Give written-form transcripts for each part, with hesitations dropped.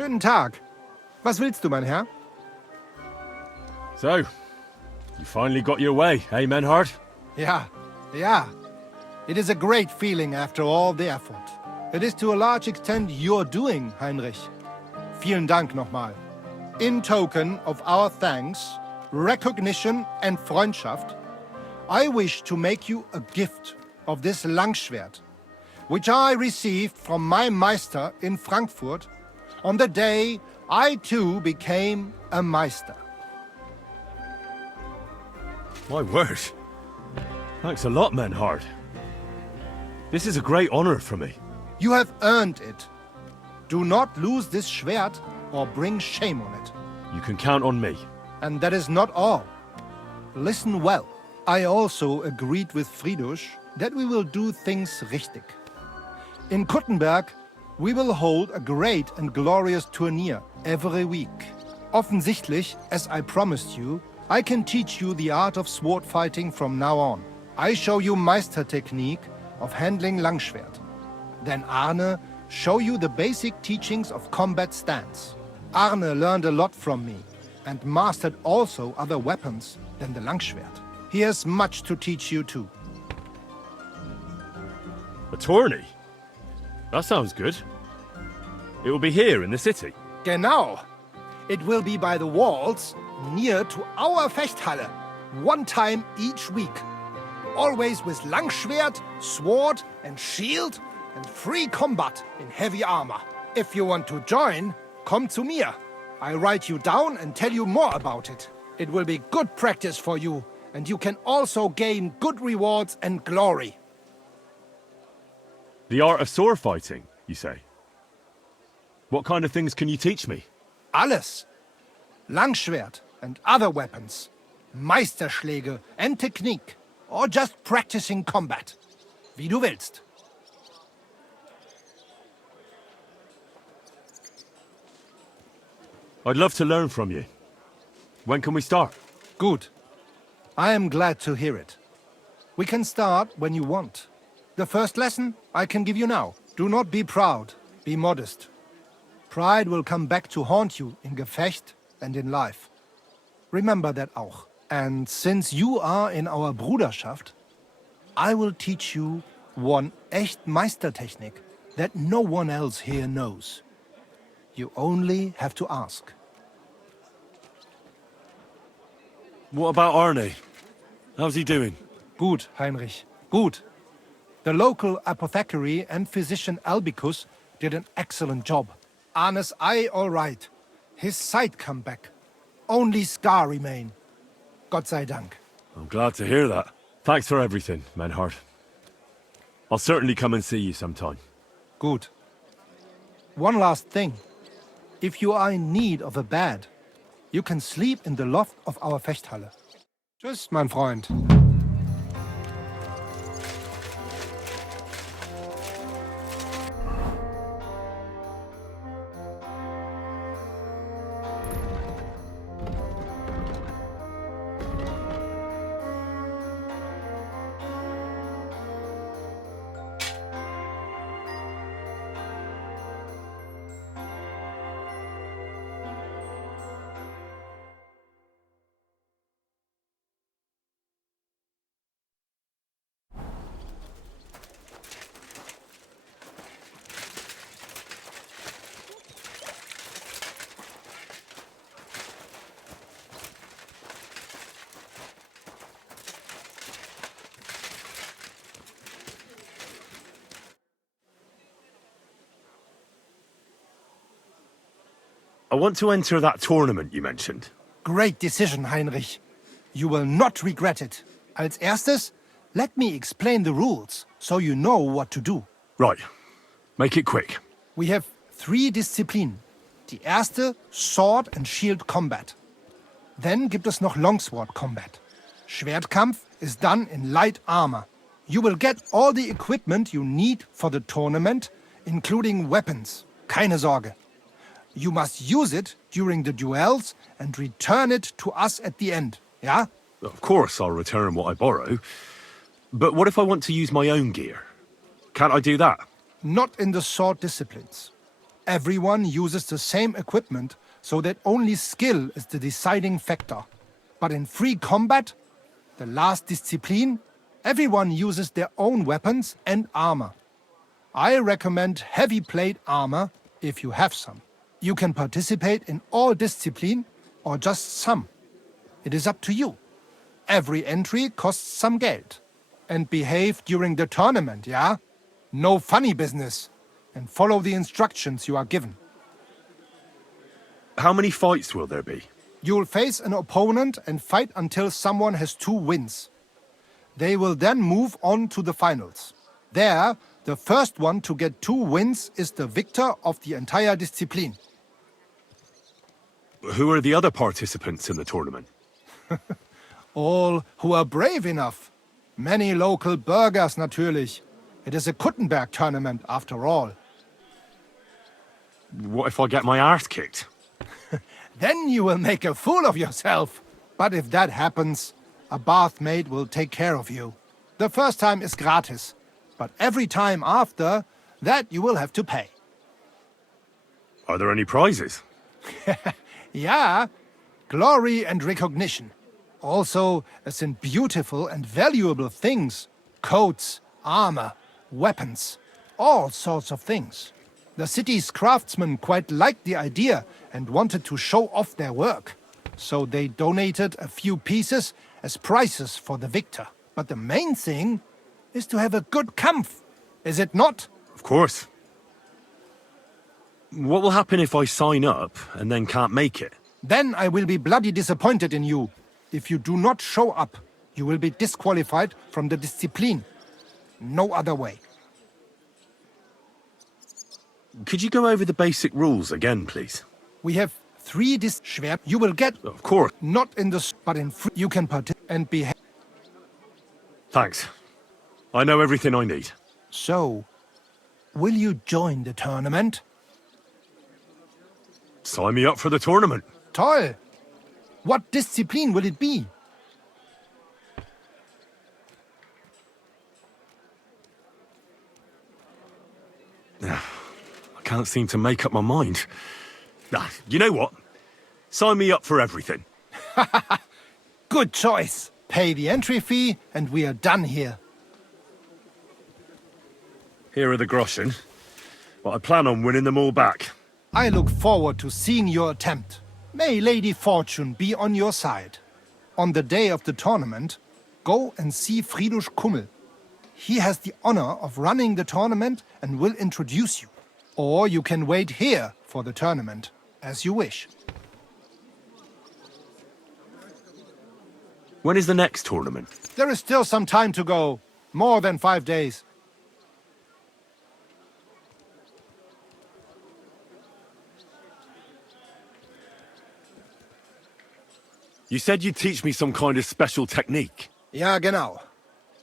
Schönen Tag. Was willst du, mein Herr? So, you finally got your way, eh, Menhard? Ja. It is a great feeling after all the effort. It is to a large extent your doing, Heinrich. Vielen Dank nochmal. In token of our thanks, recognition and Freundschaft, I wish to make you a gift of this Langschwert, which I received from my Meister in Frankfurt on the day I too became a Meister. My word. Thanks a lot, Menhard. This is a great honor for me. You have earned it. Do not lose this Schwert or bring shame on it. You can count on me. And that is not all. Listen well. I also agreed with Friedrich that we will do things richtig. In Kuttenberg, we will hold a great and glorious tourney every week. Offensichtlich, as I promised you, I can teach you the art of sword fighting from now on. I show you Meistertechnique of handling Langschwert. Then Arne show you the basic teachings of combat stance. Arne learned a lot from me and mastered also other weapons than the Langschwert. He has much to teach you too. A tourney? That sounds good. It will be here in the city. Genau. It will be by the walls, near to our Fechthalle, one time each week. Always with Langschwert, sword and shield, and free combat in heavy armor. If you want to join, come to mir. I write you down and tell you more about it. It will be good practice for you, and you can also gain good rewards and glory. The art of sword fighting, you say? What kind of things can you teach me? Alles. Langschwert and other weapons. Meisterschläge and technique. Or just practicing combat. Wie du willst. I'd love to learn from you. When can we start? Good. I am glad to hear it. We can start when you want. The first lesson I can give you now. Do not be proud. Be modest. Pride will come back to haunt you in Gefecht and in life. Remember that auch. And since you are in our Bruderschaft, I will teach you one echt Meistertechnik that no one else here knows. You only have to ask. What about Arne? How's he doing? Gut, Heinrich. Gut. The local apothecary and physician Albicus did an excellent job. Arne's eye all right. His sight come back. Only scar remain. Gott sei Dank. I'm glad to hear that. Thanks for everything, Menhard. I'll certainly come and see you sometime. Good. One last thing. If you are in need of a bed, you can sleep in the loft of our Fechthalle. Tschüss, mein Freund. I want to enter that tournament you mentioned. Great decision, Heinrich. You will not regret it. Als erstes, let me explain the rules, so you know what to do. Right. Make it quick. We have 3 Disziplinen. Die erste, Sword and Shield Combat. Then gibt es noch Longsword Combat. Schwertkampf is done in light armor. You will get all the equipment you need for the tournament, including weapons. Keine Sorge. You must use it during the duels and return it to us at the end, yeah? Of course I'll return what I borrow. But what if I want to use my own gear? Can't I do that? Not in the sword disciplines. Everyone uses the same equipment, so that only skill is the deciding factor. But in free combat, the last discipline, everyone uses their own weapons and armor. I recommend heavy plate armor if you have some. You can participate in all discipline or just some. It is up to you. Every entry costs some Geld. And behave during the tournament, yeah? No funny business. And follow the instructions you are given. How many fights will there be? You'll face an opponent and fight until someone has 2 wins. They will then move on to the finals. There, the first one to get 2 wins is the victor of the entire discipline. Who are the other participants in the tournament? All who are brave enough. Many local burghers, natürlich. It is a Kuttenberg tournament, after all. What if I get my arse kicked? Then you will make a fool of yourself. But if that happens, a bathmaid will take care of you. The first time is gratis, but every time after, that you will have to pay. Are there any prizes? Yeah, glory and recognition. Also, as in beautiful and valuable things. Coats, armor, weapons, all sorts of things. The city's craftsmen quite liked the idea and wanted to show off their work. So they donated a few pieces as prizes for the victor. But the main thing is to have a good kampf, is it not? Of course. What will happen if I sign up and then can't make it? Then I will be bloody disappointed in you. If you do not show up, you will be disqualified from the discipline. No other way. Could you go over the basic rules again, please? We have 3 Schwert. You will get, Of course. not in the, but in free. You can participate and behave. Thanks. I know everything I need. So, will you join the tournament? Sign me up for the tournament. Toll! What discipline will it be? I can't seem to make up my mind. You know what? Sign me up for everything. Good choice. Pay the entry fee and we are done here. Here are the groschen, but I plan on winning them all back. I look forward to seeing your attempt. May Lady Fortune be on your side. On the day of the tournament, go and see Friedrich Kummel. He has the honor of running the tournament and will introduce you. Or you can wait here for the tournament, as you wish. When is the next tournament? There is still some time to go. More than 5 days. You said you'd teach me some kind of special technique. Ja, genau.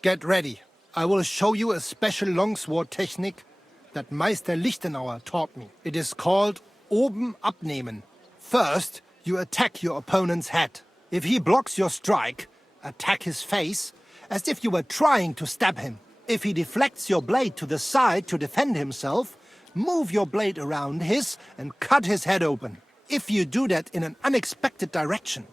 Get ready. I will show you a special longsword technique that Meister Lichtenauer taught me. It is called oben abnehmen. First, you attack your opponent's head. If he blocks your strike, attack his face, as if you were trying to stab him. If he deflects your blade to the side to defend himself, move your blade around his and cut his head open. If you do that in an unexpected direction,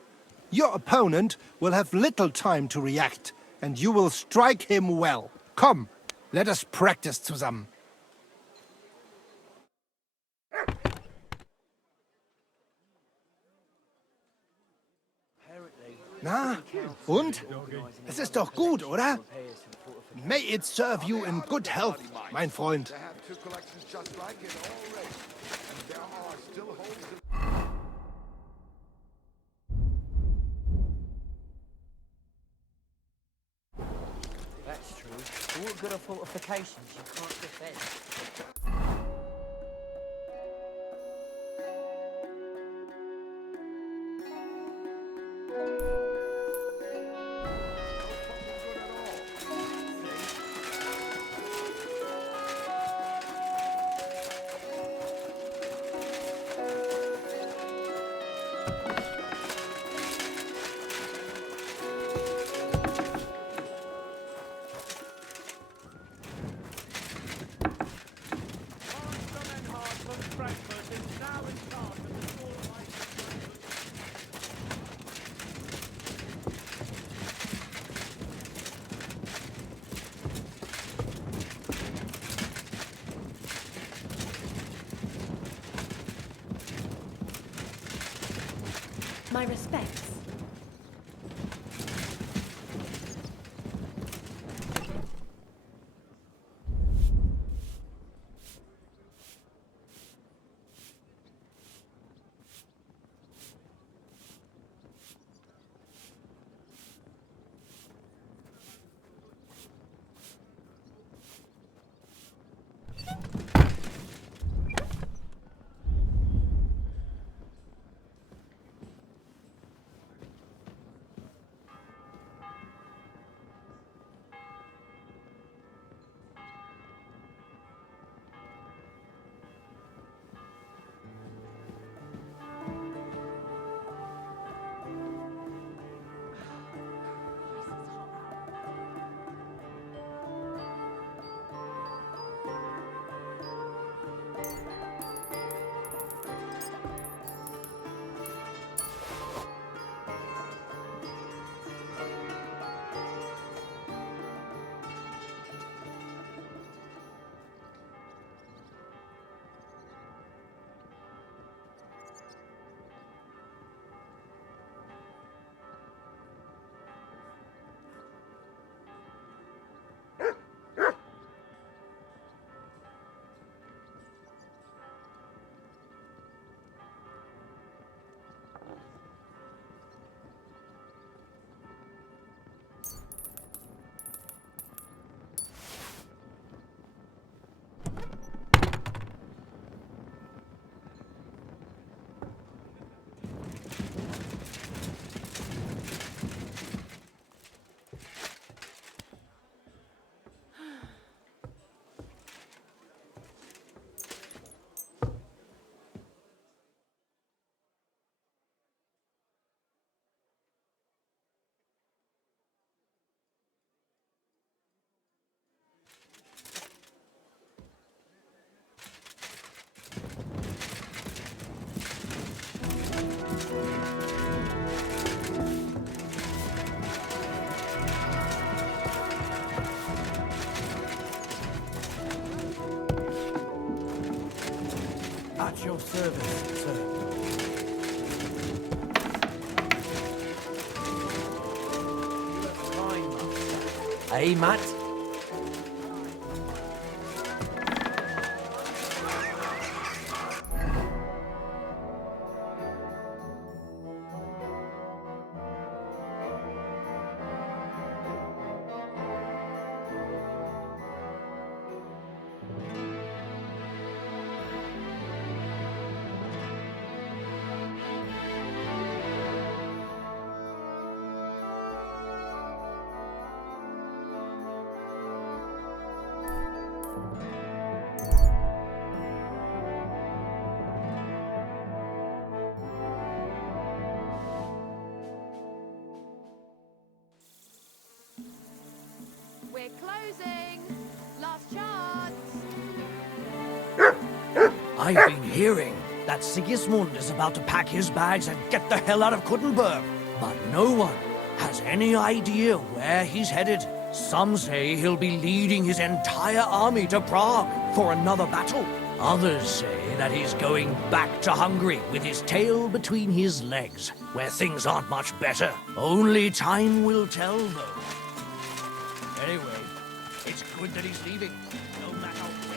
your opponent will have little time to react, and you will strike him well. Come, let us practice zusammen. Na, und? Es ist doch gut, oder? May it serve you in good health, mein Freund. That's true. All good fortifications you can't defend. My respects. At your service, sir. Hey, Matt. We're closing. Last chance. I've been hearing that Sigismund is about to pack his bags and get the hell out of Kuttenberg, but no one has any idea where he's headed. Some say he'll be leading his entire army to Prague for another battle. Others say that he's going back to Hungary with his tail between his legs, where things aren't much better. Only time will tell, though. Anyway, it's good that he's leaving, no matter where.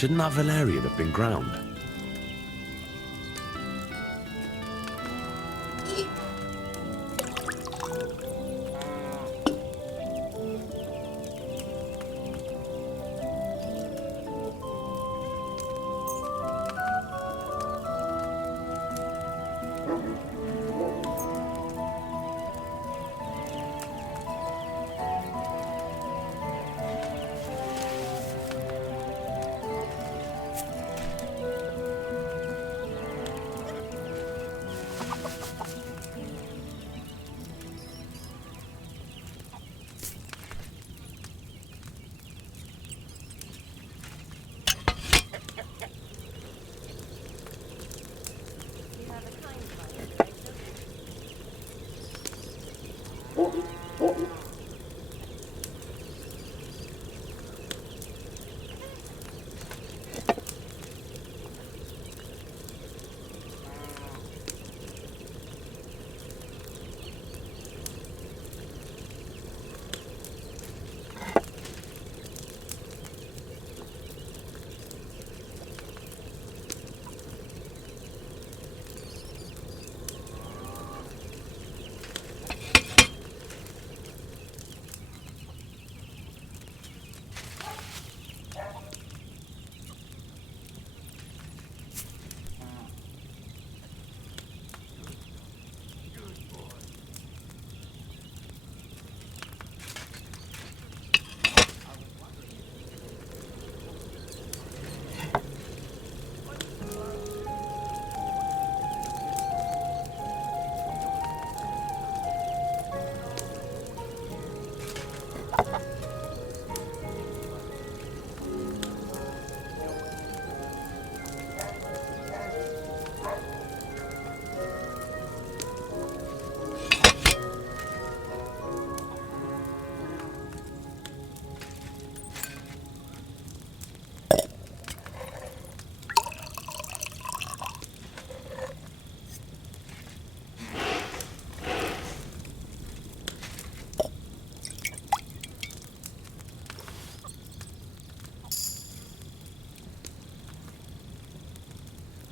Shouldn't that valerian have been ground?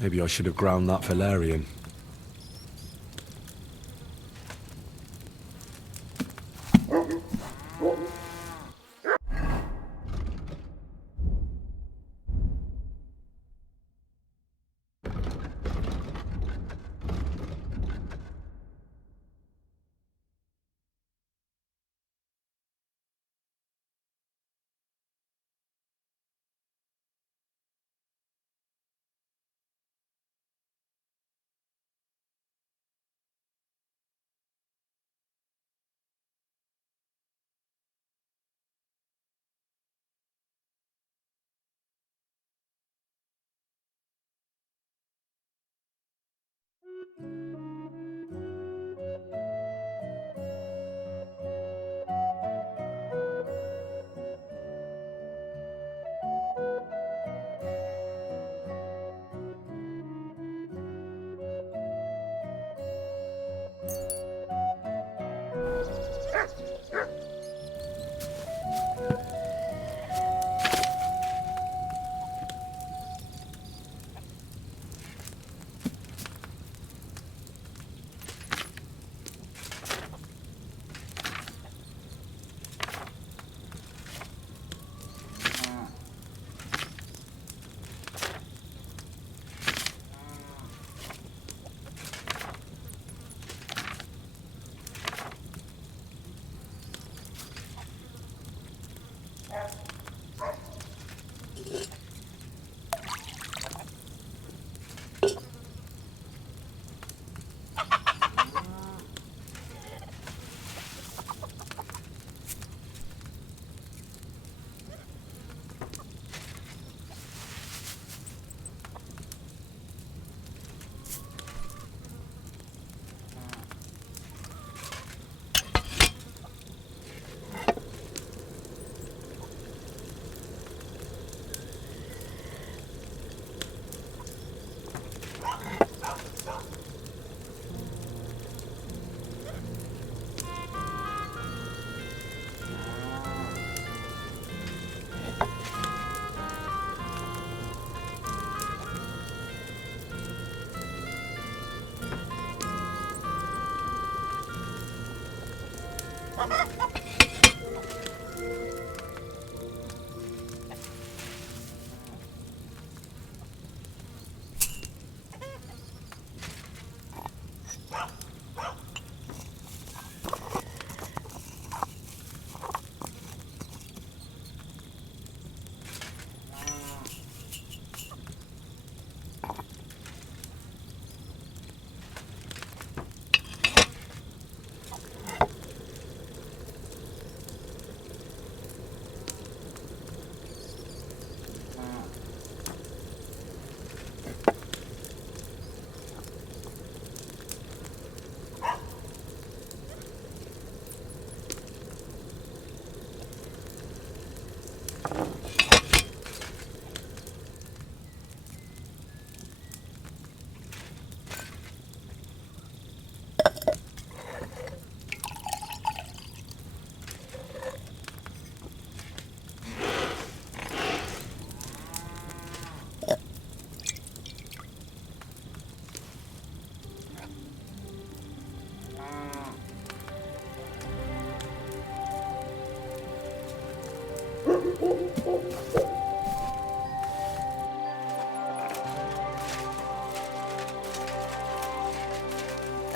Maybe I should have ground that valerian.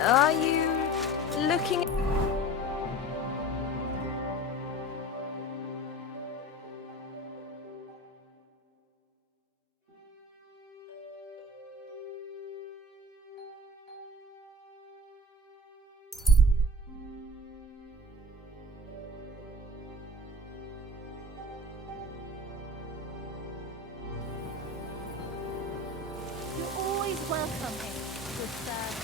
Are you looking? You're always welcome here, good sir.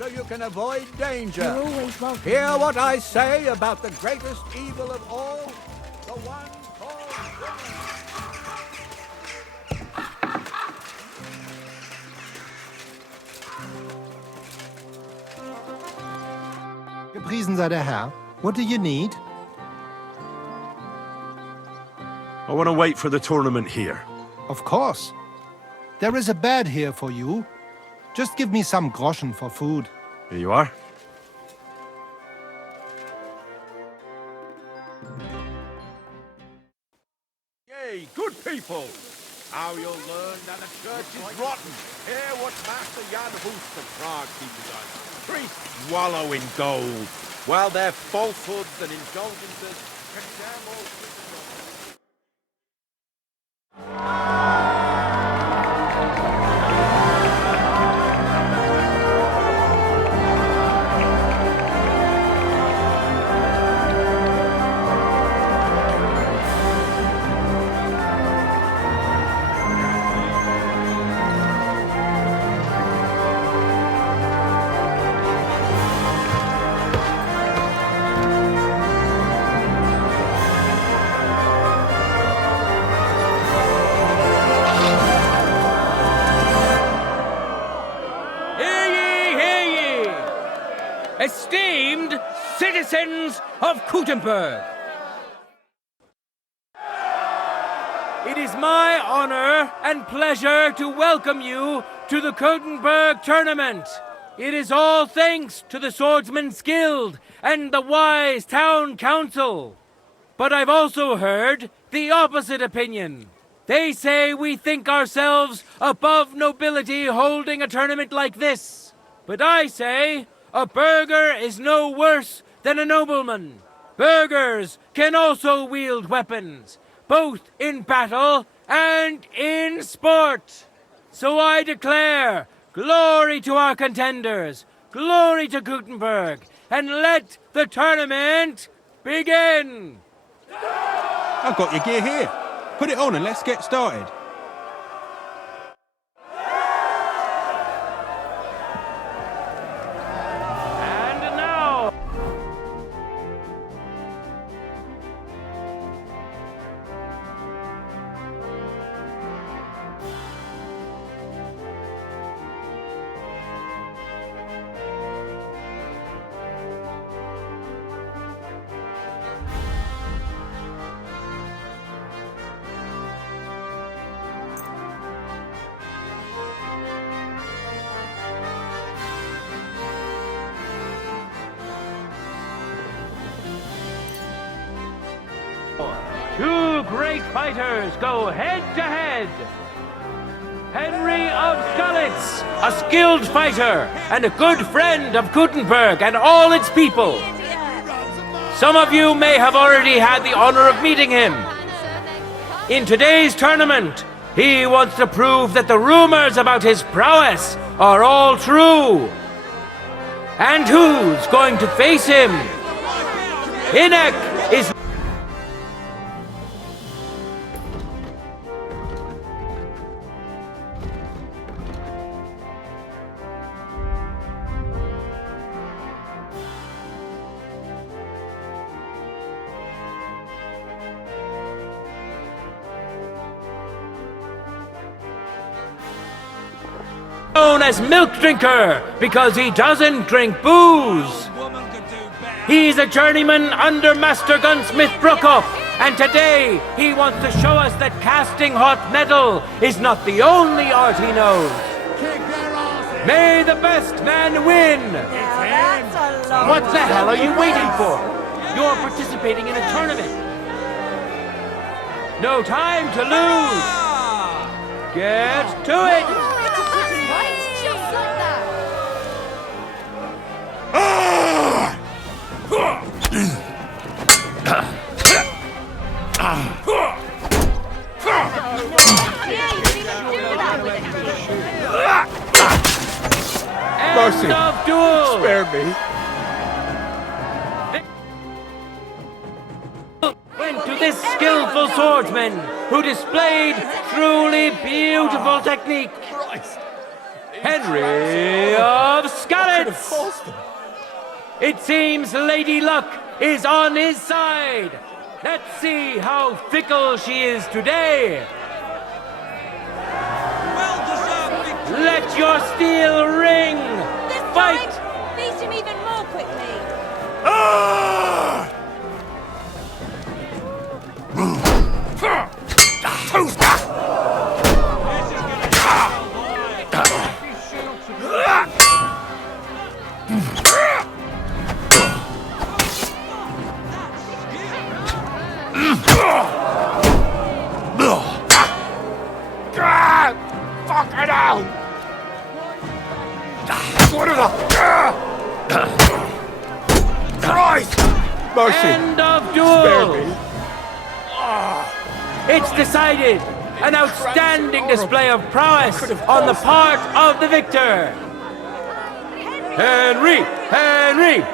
so you can avoid danger. You're always welcome. Hear what I say about the greatest evil of all, the one called Gepriesen sei der Herr. What do you need? I want to wait for the tournament here. Of course. There is a bed here for you. Just give me some groschen for food. Here you are. Yea, good people! Now you'll learn that the church is rotten. Hear what Master Jan Hus of Prague teaches us. Priests wallow in gold, while their falsehoods and indulgences condemn all Christendom. Esteemed citizens of Kuttenberg, it is my honor and pleasure to welcome you to the Kuttenberg tournament. It is all thanks to the Swordsman's Guild and the wise town council. But I've also heard the opposite opinion. They say we think ourselves above nobility holding a tournament like this. But I say a burgher is no worse than a nobleman. Burghers can also wield weapons, both in battle and in sport. So I declare, glory to our contenders, glory to Kuttenberg, and let the tournament begin. I've got your gear here. Put it on and let's get started. And now, two great fighters go head to head. Henry of Skalitz, a skilled fighter and a good friend of Kuttenberg and all its people. Some of you may have already had the honor of meeting him. In today's tournament, he wants to prove that the rumors about his prowess are all true. And who's going to face him? Inek is known as Milk Drinker because he doesn't drink booze. He's a journeyman under Master Gunsmith Brookhoff, and today he wants to show us that casting hot metal is not the only art he knows. May the best man win! What the hell are you waiting for? You're participating in a tournament. No time to lose. Get to it! Just like that. Mercy. End of duel! Spare me. Went to this skillful swordsman who displayed truly beautiful technique. Christ. Henry of Skalitz. It seems Lady Luck is on his side. Let's see how fickle she is today. Let your steel ring. This Fight. time, beat him even more quickly. Fucking hell! What are the... Christ! Mercy! End of duel. It's decided. An outstanding display of prowess on the part of the victor. Henry! Henry!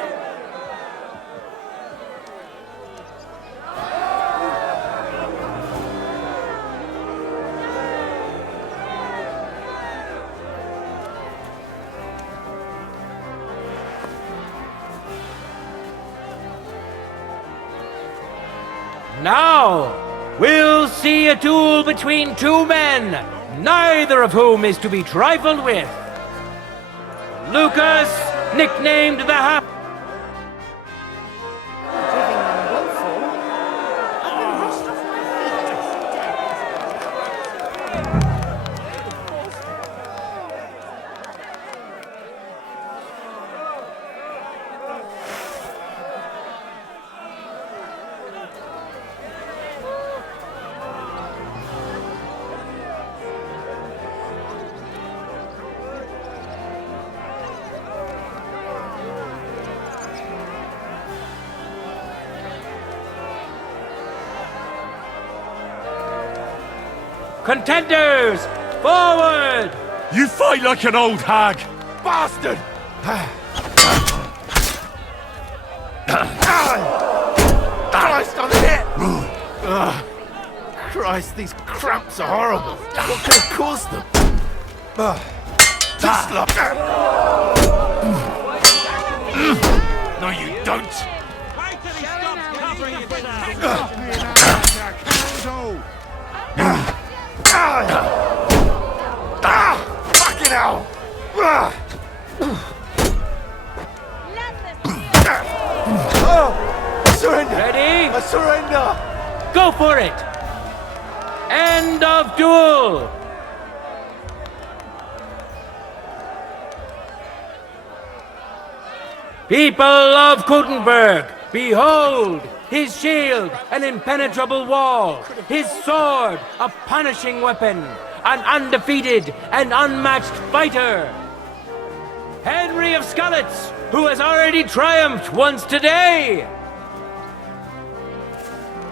Now, we'll see a duel between two men, neither of whom is to be trifled with. Lucas, nicknamed the Half. Giving them willful. I've been rushed off my Contenders, forward! You fight like an old hag! Bastard! Christ, I'm hit! Christ, these cramps are horrible. What could have caused them? Too slow. No, you don't. Wait till he stops covering his Fucking hell! I surrender! Ready? I surrender! Go for it! End of duel! People of Kuttenberg, behold! His shield, an impenetrable wall. His sword, a punishing weapon. An undefeated and unmatched fighter. Henry of Skalitz, who has already triumphed once today.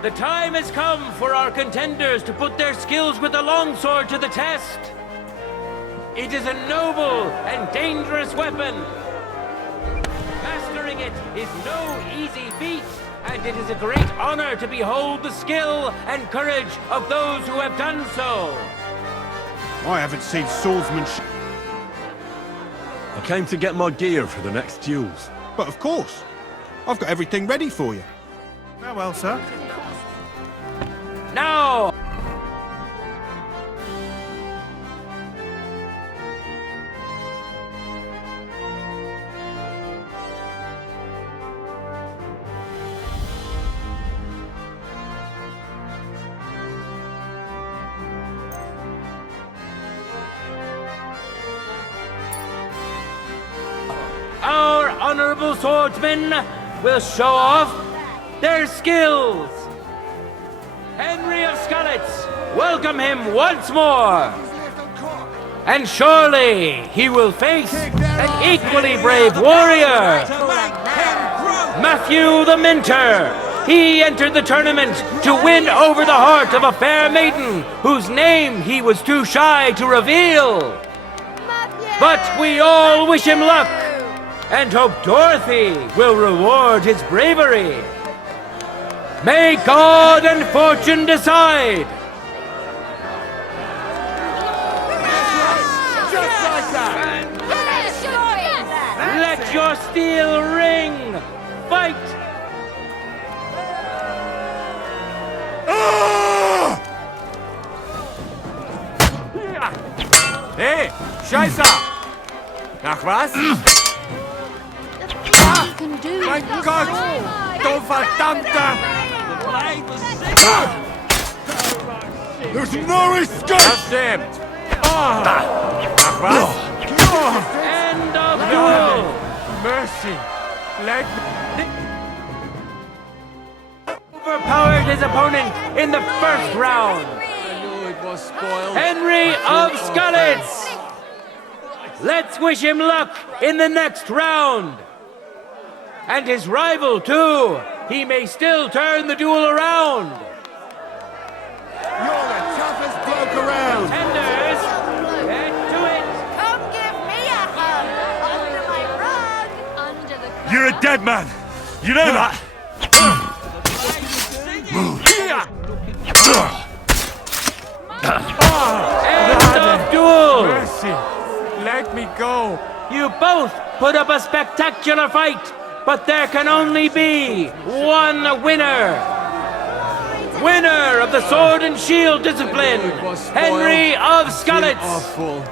The time has come for our contenders to put their skills with the longsword to the test. It is a noble and dangerous weapon. Mastering it is no easy feat. And it is a great honor to behold the skill and courage of those who have done so. I haven't seen swordsmanship. I came to get my gear for the next duels. But of course, I've got everything ready for you. Farewell, sir. Now! Our honorable swordsmen will show off their skills. Henry of Skalitz, welcome him once more. And surely he will face an equally brave warrior. Matthew the Minter. He entered the tournament to win over the heart of a fair maiden whose name he was too shy to reveal. But we all wish him luck and hope Dorothy will reward his bravery. May God and fortune decide. Just like that! your steel ring! Fight! Hey, Scheiße! Nach was? Can do Mein this Gott! all. Du verdammter! There's no escape! Das stimmt! Nach was? End of duel! Mercy! Let me... Overpowered his opponent in the first round. I knew it was spoiled. Henry of Skalitz! Let's wish him luck in the next round. And his rival, too. He may still turn the duel around. You're the toughest bloke around! Tenders, get to it. Come give me a hug. Under my rug. Under the cloud. You're a dead man! You know that? End of duel. Mercy! Let me go! You both put up a spectacular fight, but there can only be one winner. Winner of the sword and shield discipline, Henry of Skalitz. Awful.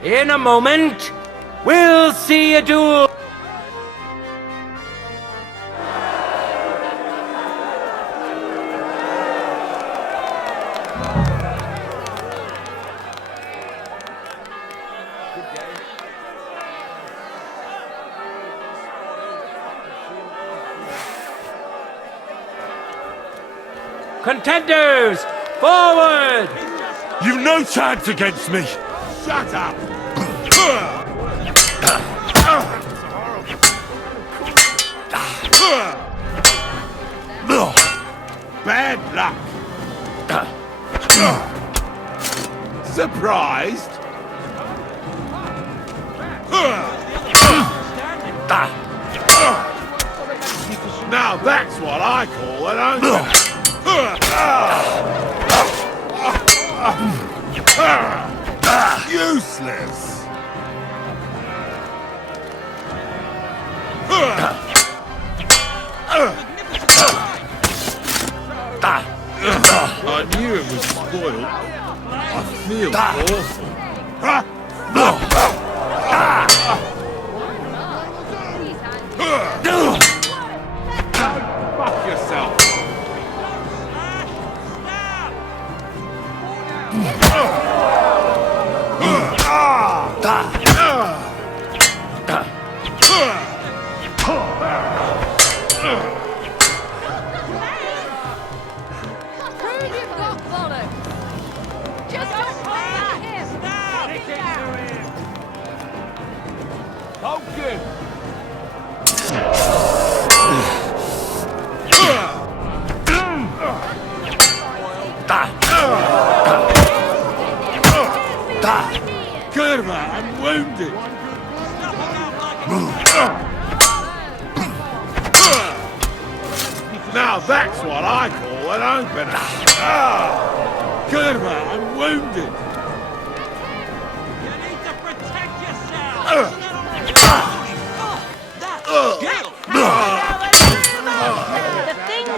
In a moment, we'll see a duel. Contenders, forward! You've no chance against me! Shut up! Bad luck! Surprised? Now that's what I call an opener! Useless! I knew it was spoiled. I feel awful. Fuck yourself! Prove you've got bollocks. Just don't play at him. Kurva, I'm wounded! Now that's what I call an opener! Kurva, I'm wounded! You need to protect yourself!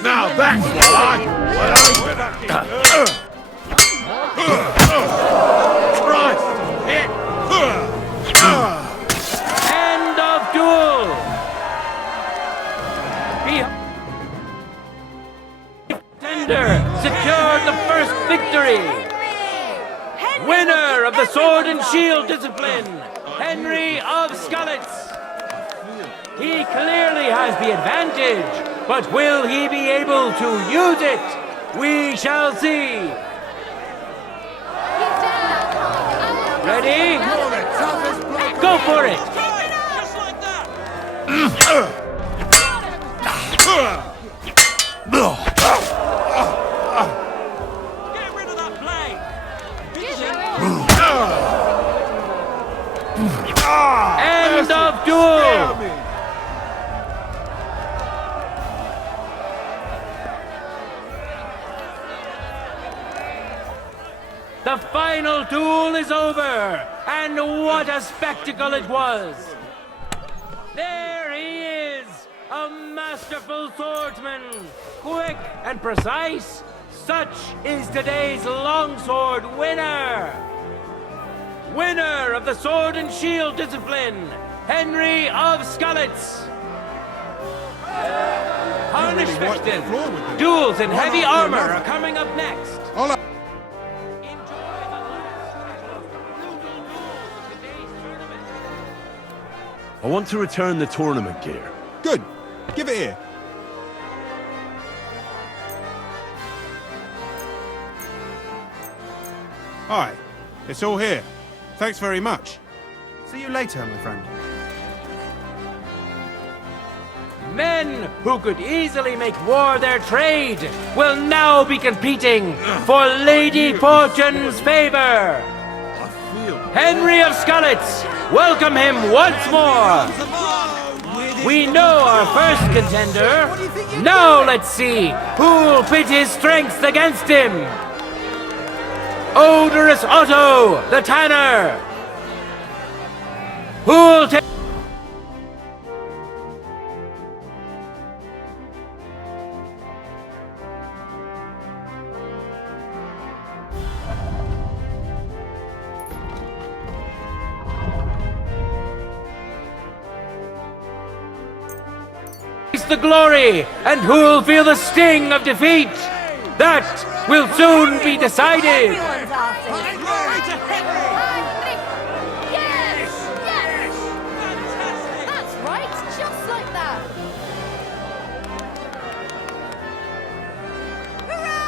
Now that's what I call an opener! Christ! Hit! End of duel. Contender secured the first victory. Winner of the sword and shield discipline, Henry of Skalitz. He clearly has the advantage, but will he be able to use it? We shall see. Ready? Go for it! Just like that! Get rid of that blade! End of duel! The final duel is over, and what a spectacle it was! There he is, a masterful swordsman, quick and precise. Such is today's longsword winner! Winner of the sword and shield discipline, Henry of Skalitz. Harnischfechten, duels in heavy armor are coming up next. Hold up. I want to return the tournament gear. Good. Give it here. Hi. It's all here. Thanks very much. See you later, my friend. Men who could easily make war their trade will now be competing for Lady Fortune's favor. Henry of Skalitz, welcome him once more. We know our first contender. Now let's see who'll pit his strength against him. Odorous Otto, the tanner. Who'll take... the glory, and who'll feel the sting of defeat? That will soon be decided. Everyone's after you. Yes! Yes! That's right, just like that.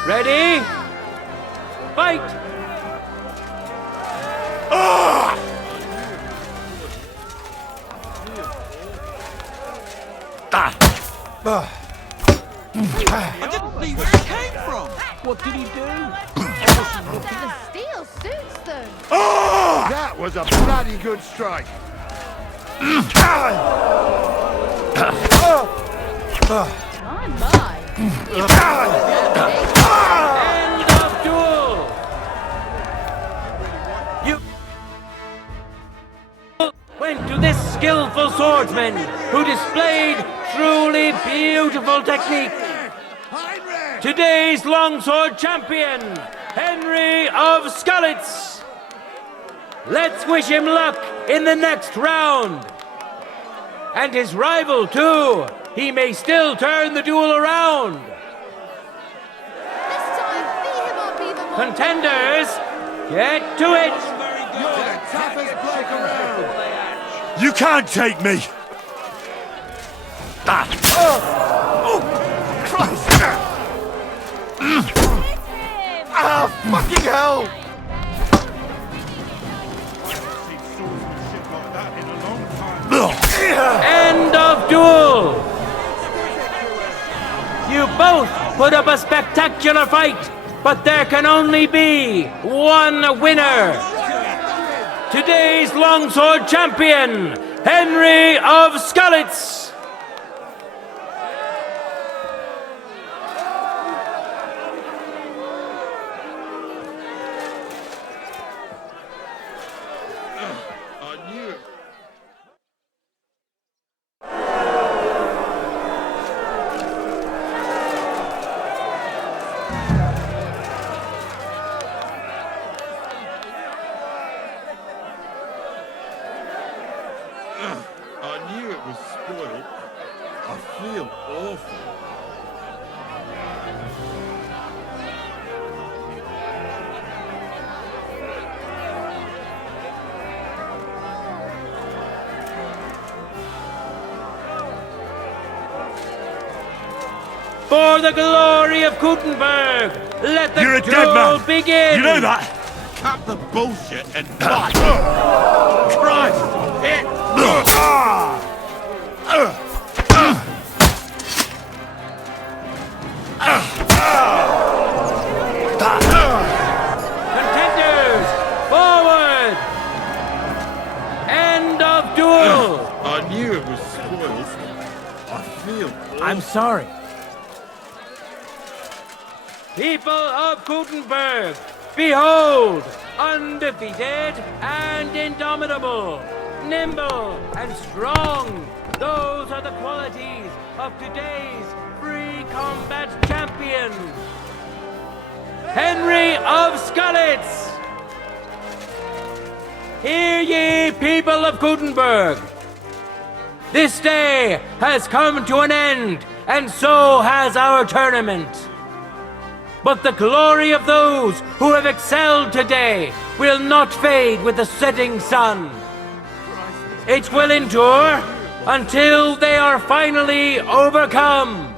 Ready? Fight! I didn't see where it came from. What did he do? The steel suits them. That was a bloody good strike. My, my. End of duel! You went to this skillful swordsman who displayed truly beautiful technique. Today's longsword champion, Henry of Skalitz. Let's wish him luck in the next round. And his rival, too. He may still turn the duel around. This time, be him or be the one. Contenders, get to it. You're the toughest bloke around. You can't take me! Ah, fucking hell! End of duel. You both put up a spectacular fight, but there can only be one winner. Today's longsword champion, Henry of Skalitz. I knew it was spoiled. I feel awful. For the glory of Gutenberg, let the You're a duel dead man. begin. You know that? Cut the bullshit and fight! Christ! It... Contenders, forward! End of duel! I knew it was spoiled. I feel awful. I'm sorry. People of Gutenberg, Behold, undefeated and indomitable, nimble and strong. Those are the qualities of today's free combat champion, Henry of Skalitz. Hear ye, people of Gutenberg. This day has come to an end, and so has our tournament. But the glory of those who have excelled today will not fade with the setting sun. It will endure until they are finally overcome.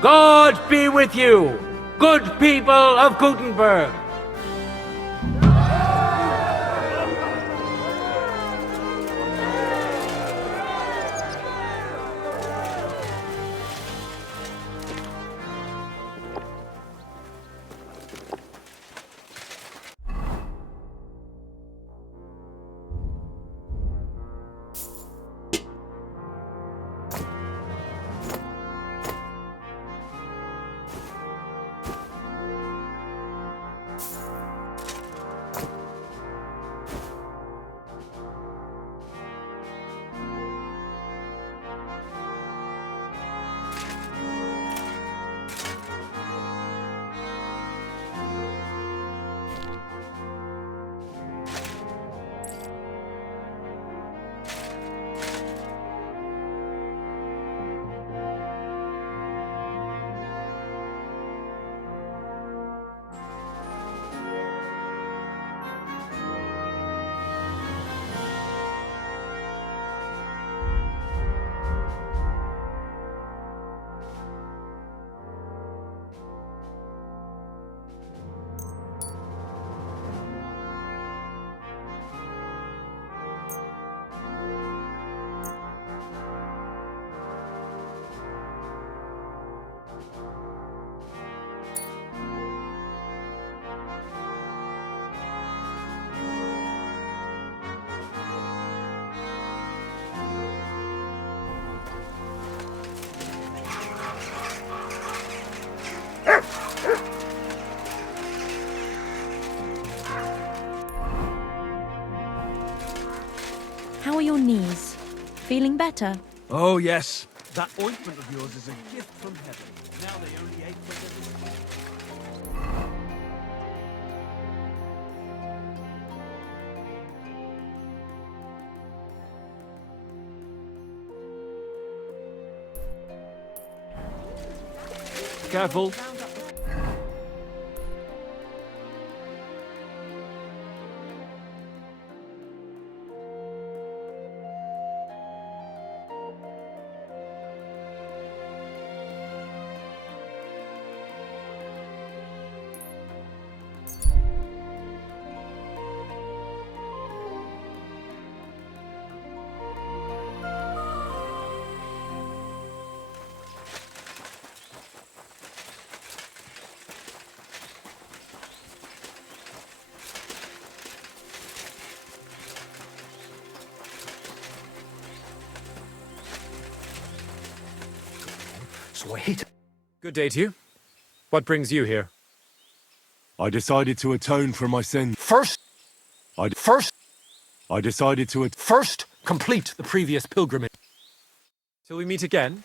God be with you, good people of Gutenberg. How are your knees? Feeling better? Oh, yes. That ointment of yours is a gift from heaven. Now they only ache for Careful. So I hit. Good day to you. What brings you here? I decided to atone for my sin. First, First, complete the previous pilgrimage. Till we meet again.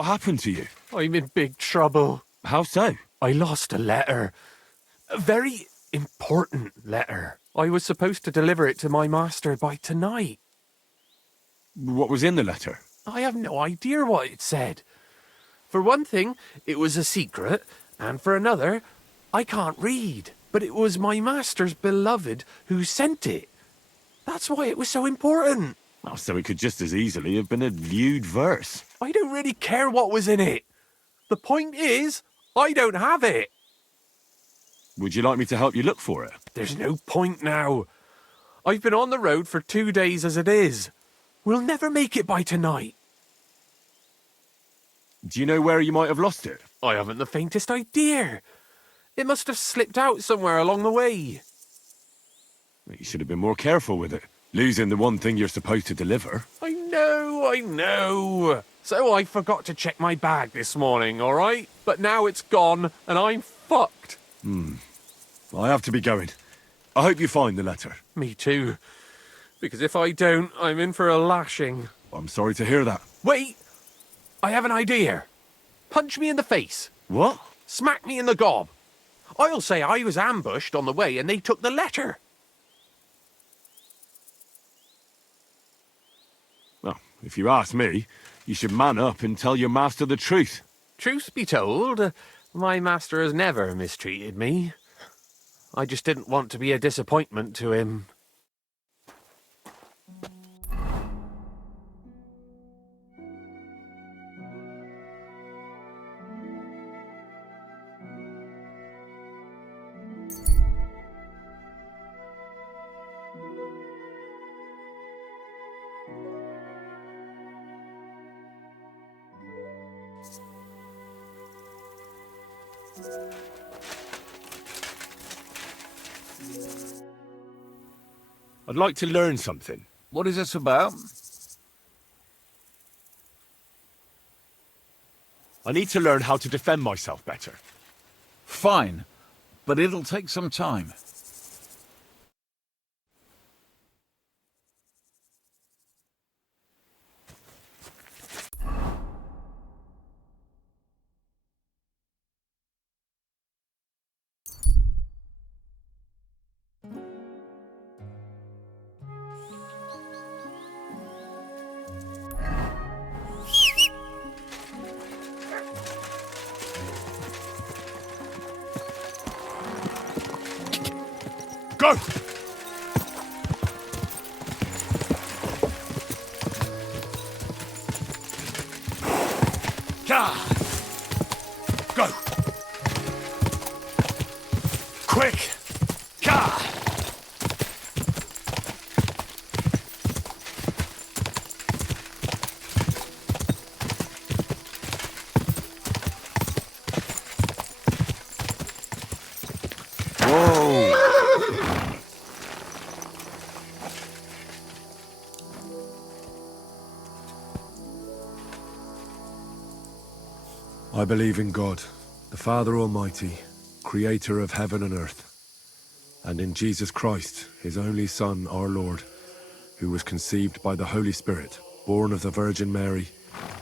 what happened to you? I'm in big trouble. How so? I lost a letter. A very important letter. I was supposed to deliver it to my master by tonight. What was in the letter? I have no idea what it said. For one thing, it was a secret, and for another, I can't read. But it was my master's beloved who sent it. That's why it was so important. Oh, so it could just as easily have been a lewd verse. I don't really care what was in it. The point is, I don't have it. Would you like me to help you look for it? There's no point now. I've been on the road for 2 days as it is. We'll never make it by tonight. Do you know where you might have lost it? I haven't the faintest idea. It must have slipped out somewhere along the way. You should have been more careful with it. Losing the one thing you're supposed to deliver. I know. So I forgot to check my bag this morning, all right? But now it's gone, and I'm fucked. I have to be going. I hope you find the letter. Me too. Because if I don't, I'm in for a lashing. I'm sorry to hear that. Wait! I have an idea. Punch me in the face. What? Smack me in the gob. I'll say I was ambushed on the way and they took the letter. Well, if you ask me, you should man up and tell your master the truth. Truth be told, my master has never mistreated me. I just didn't want to be a disappointment to him. I'd like to learn something. What is this about? I need to learn how to defend myself better. Fine, but it'll take some time. Go! Go! Quick! I believe in God, the Father Almighty, creator of heaven and earth, and in Jesus Christ, his only Son, our Lord, who was conceived by the Holy Spirit, born of the Virgin Mary,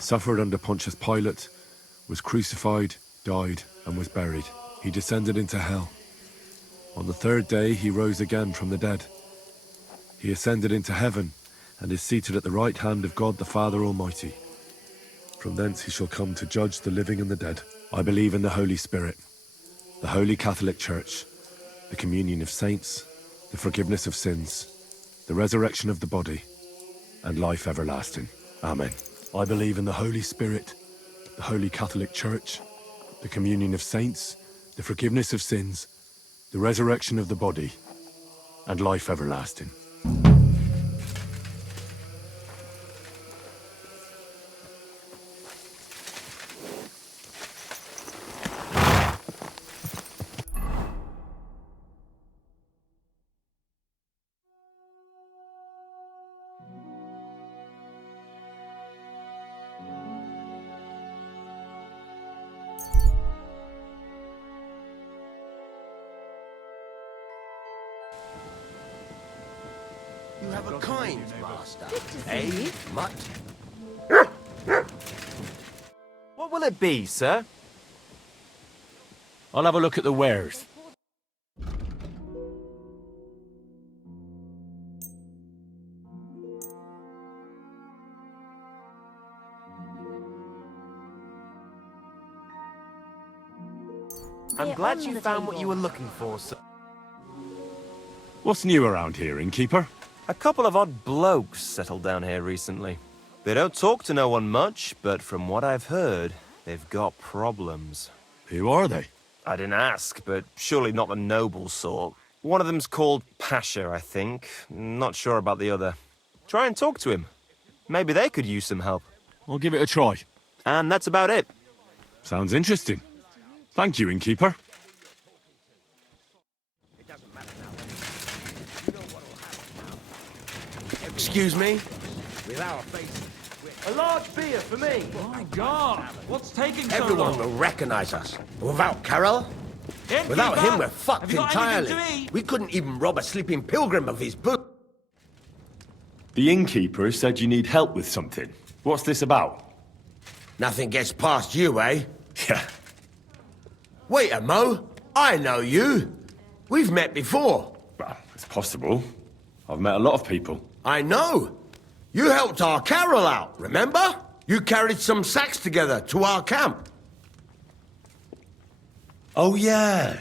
suffered under Pontius Pilate, was crucified, died, and was buried. He descended into hell. On the third day he rose again from the dead. He ascended into heaven, and is seated at the right hand of God the Father Almighty. From thence he shall come to judge the living and the dead. I believe in the Holy Spirit, the Holy Catholic Church, the communion of saints, the forgiveness of sins, the resurrection of the body, and life everlasting. Amen. I believe in the Holy Spirit, the Holy Catholic Church, the communion of saints, the forgiveness of sins, the resurrection of the body, and life everlasting. You have a kind master, eh, mutt? What will it be, sir? I'll have a look at the wares. I'm glad you found what you were looking for, sir. What's new around here, innkeeper? A couple of odd blokes settled down here recently. They don't talk to no one much, but from what I've heard, they've got problems. Who are they? I didn't ask, but surely not the noble sort. One of them's called Pasha, I think. Not sure about the other. Try and talk to him. Maybe they could use some help. I'll give it a try. And that's about it. Sounds interesting. Thank you, innkeeper. Excuse me? A large beer for me. My God! What's taking so Everyone long? will recognize us. Without Carol? Innkeeper! Without him, we're Have fucked you got entirely. anything to eat? We couldn't even rob a sleeping pilgrim of his boot. The innkeeper said you need help with something. What's this about? Nothing gets past you, eh? Yeah. Wait a mo. I know you. We've met before. Well, it's possible. I've met a lot of people. I know. You helped our Carol out, remember? You carried some sacks together to our camp. Oh, yeah.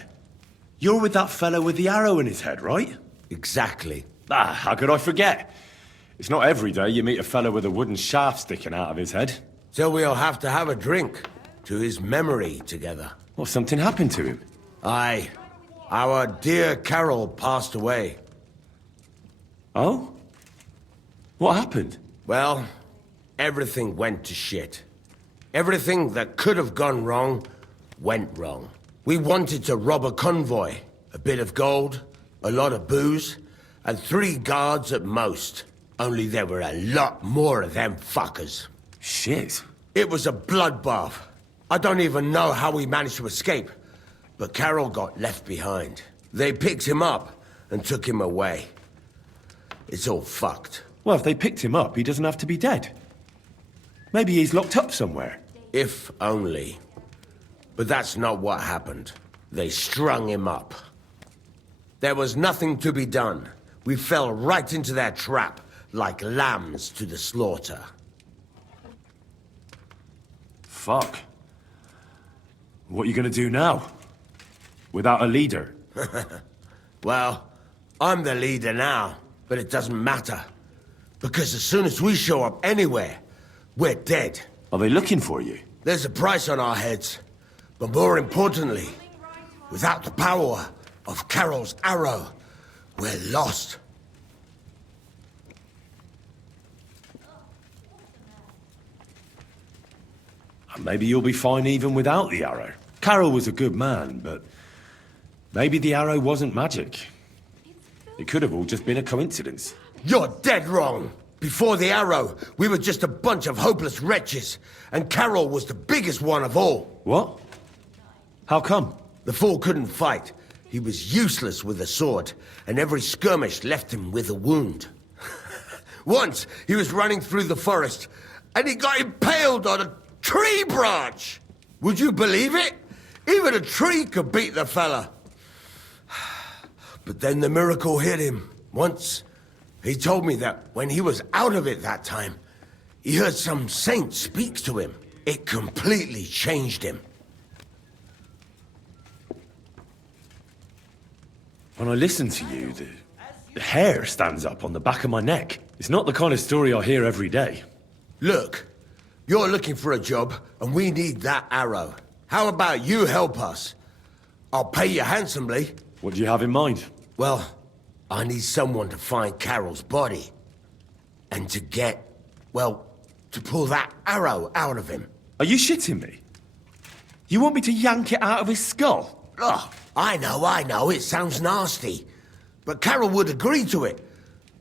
You're with that fellow with the arrow in his head, right? Exactly. Ah, how could I forget? It's not every day you meet a fellow with a wooden shaft sticking out of his head. So we'll have to have a drink to his memory together. Well, something happened to him. Aye. Our dear Carol passed away. Oh? What happened? Well, everything went to shit. Everything that could have gone wrong, went wrong. We wanted to rob a convoy. A bit of gold, a lot of booze, and 3 guards at most. Only there were a lot more of them fuckers. Shit. It was a bloodbath. I don't even know how we managed to escape. But Carol got left behind. They picked him up and took him away. It's all fucked. Well, if they picked him up, he doesn't have to be dead. Maybe he's locked up somewhere. If only. But that's not what happened. They strung him up. There was nothing to be done. We fell right into their trap, like lambs to the slaughter. Fuck. What are you gonna do now? Without a leader? Well, I'm the leader now, but it doesn't matter. Because as soon as we show up anywhere, we're dead. Are they looking for you? There's a price on our heads. But more importantly, without the power of Carol's arrow, we're lost. Maybe you'll be fine even without the arrow. Carol was a good man, but maybe the arrow wasn't magic. It could have all just been a coincidence. You're dead wrong. Before the arrow, we were just a bunch of hopeless wretches, and Carol was the biggest one of all. What? How come? The fool couldn't fight. He was useless with a sword, and every skirmish left him with a wound. Once, he was running through the forest, and he got impaled on a tree branch! Would you believe it? Even a tree could beat the fella. But then the miracle hit him. Once, he told me that when he was out of it that time, he heard some saint speak to him. It completely changed him. When I listen to you, the hair stands up on the back of my neck. It's not the kind of story I hear every day. Look, you're looking for a job, and we need that arrow. How about you help us? I'll pay you handsomely. What do you have in mind? Well, I need someone to find Carol's body. And to get, well, to pull that arrow out of him. Are you shitting me? You want me to yank it out of his skull? Ugh, I know, it sounds nasty. But Carol would agree to it.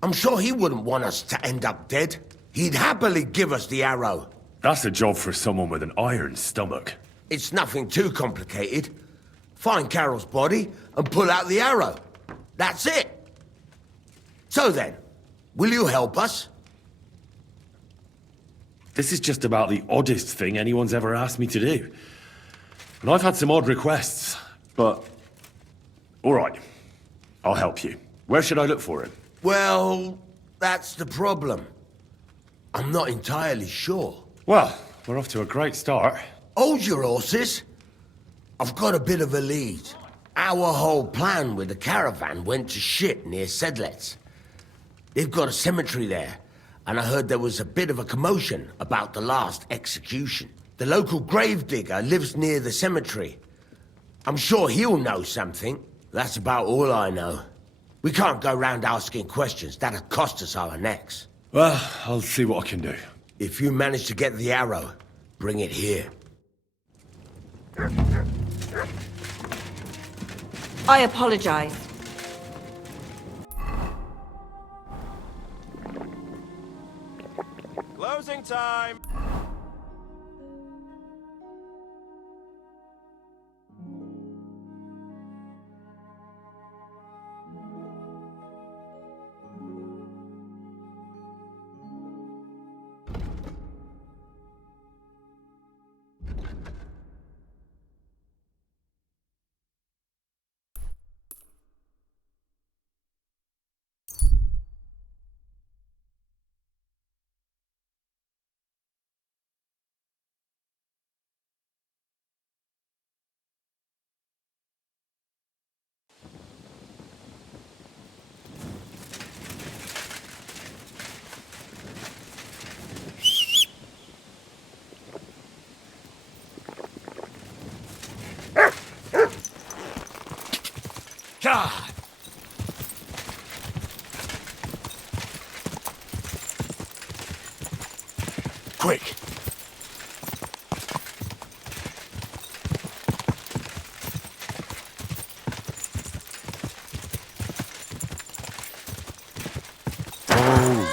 I'm sure he wouldn't want us to end up dead. He'd happily give us the arrow. That's a job for someone with an iron stomach. It's nothing too complicated. Find Carol's body and pull out the arrow. That's it. So then, will you help us? This is just about the oddest thing anyone's ever asked me to do. And I've had some odd requests, but... all right, I'll help you. Where should I look for him? Well, that's the problem. I'm not entirely sure. Well, we're off to a great start. Hold your horses. I've got a bit of a lead. Our whole plan with the caravan went to shit near Sedlec. They've got a cemetery there, and I heard there was a bit of a commotion about the last execution. The local gravedigger lives near the cemetery. I'm sure he'll know something. That's about all I know. We can't go round asking questions. That'll cost us our necks. Well, I'll see what I can do. If you manage to get the arrow, bring it here. I apologize. Closing time! God! Quick!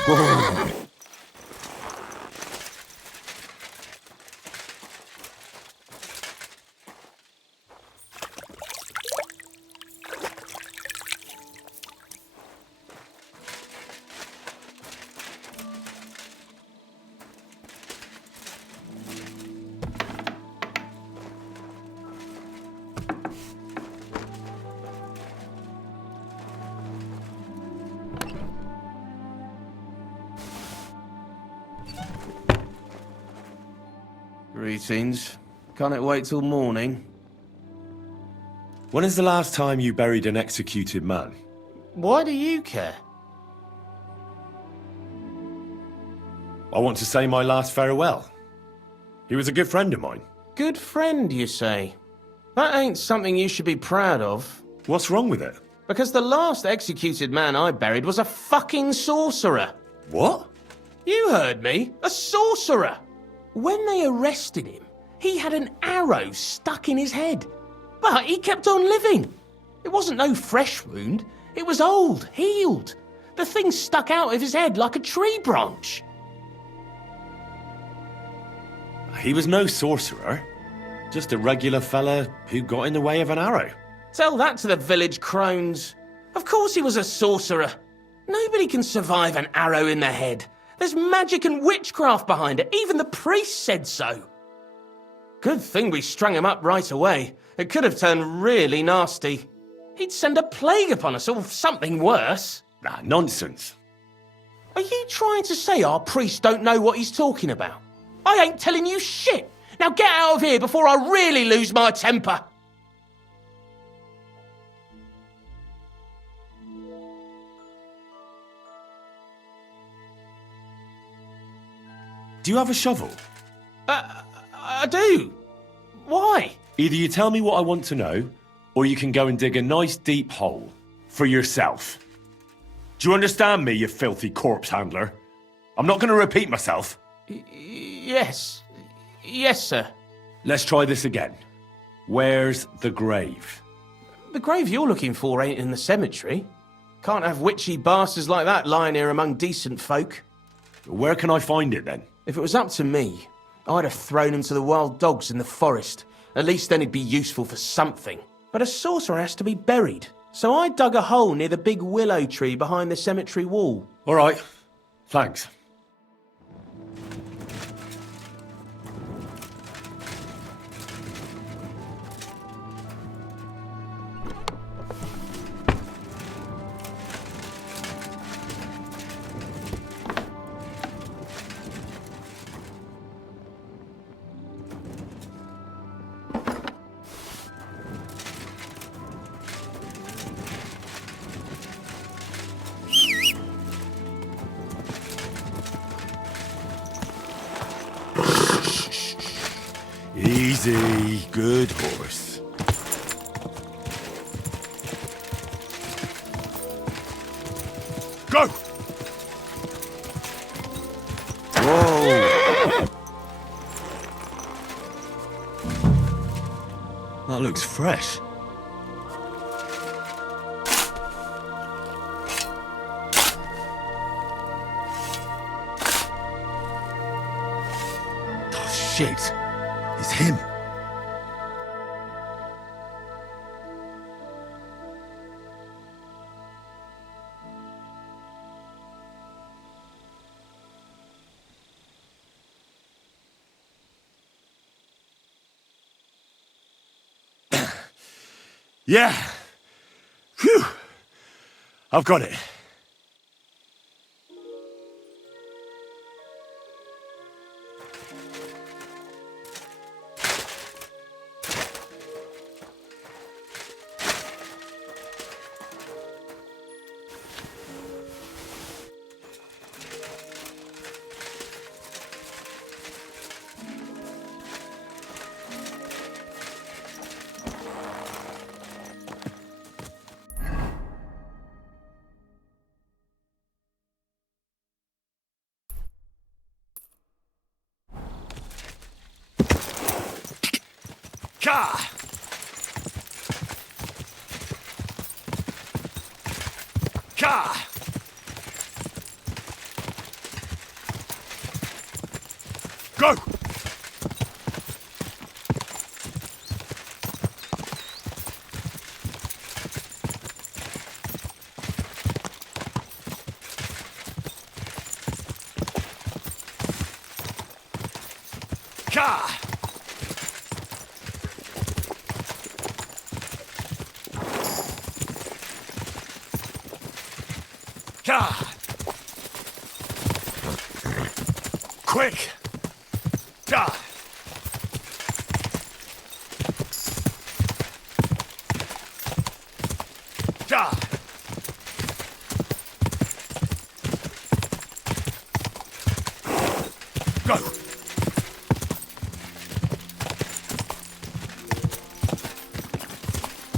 Whoa! Greetings. Can't it wait till morning? When is the last time you buried an executed man? Why do you care? I want to say my last farewell. He was a good friend of mine. Good friend, you say? That ain't something you should be proud of. What's wrong with it? Because the last executed man I buried was a fucking sorcerer. What? You heard me. A sorcerer. When they arrested him, he had an arrow stuck in his head. But he kept on living. It wasn't no fresh wound. It was old, healed. The thing stuck out of his head like a tree branch. He was no sorcerer. Just a regular fella who got in the way of an arrow. Tell that to the village crones. Of course he was a sorcerer. Nobody can survive an arrow in the head. There's magic and witchcraft behind it. Even the priest said so. Good thing we strung him up right away. It could have turned really nasty. He'd send a plague upon us or something worse. Ah, nonsense. Are you trying to say our priest don't know what he's talking about? I ain't telling you shit. Now get out of here before I really lose my temper. Do you have a shovel? I do. Why? Either you tell me what I want to know, or you can go and dig a nice deep hole for yourself. Do you understand me, you filthy corpse handler? I'm not going to repeat myself. Yes. Yes, sir. Let's try this again. Where's the grave? The grave you're looking for ain't in the cemetery. Can't have witchy bastards like that lying here among decent folk. Where can I find it, then? If it was up to me, I'd have thrown him to the wild dogs in the forest. At least then he'd be useful for something. But a sorcerer has to be buried. So I dug a hole near the big willow tree behind the cemetery wall. All right. Thanks. Easy, good horse. Go! Whoa! That looks fresh. Oh, shit. It's him. Yeah. Phew. I've got it. Ka! Ka! Go! Ka! Ka! Quick! Ka! Ka! Go!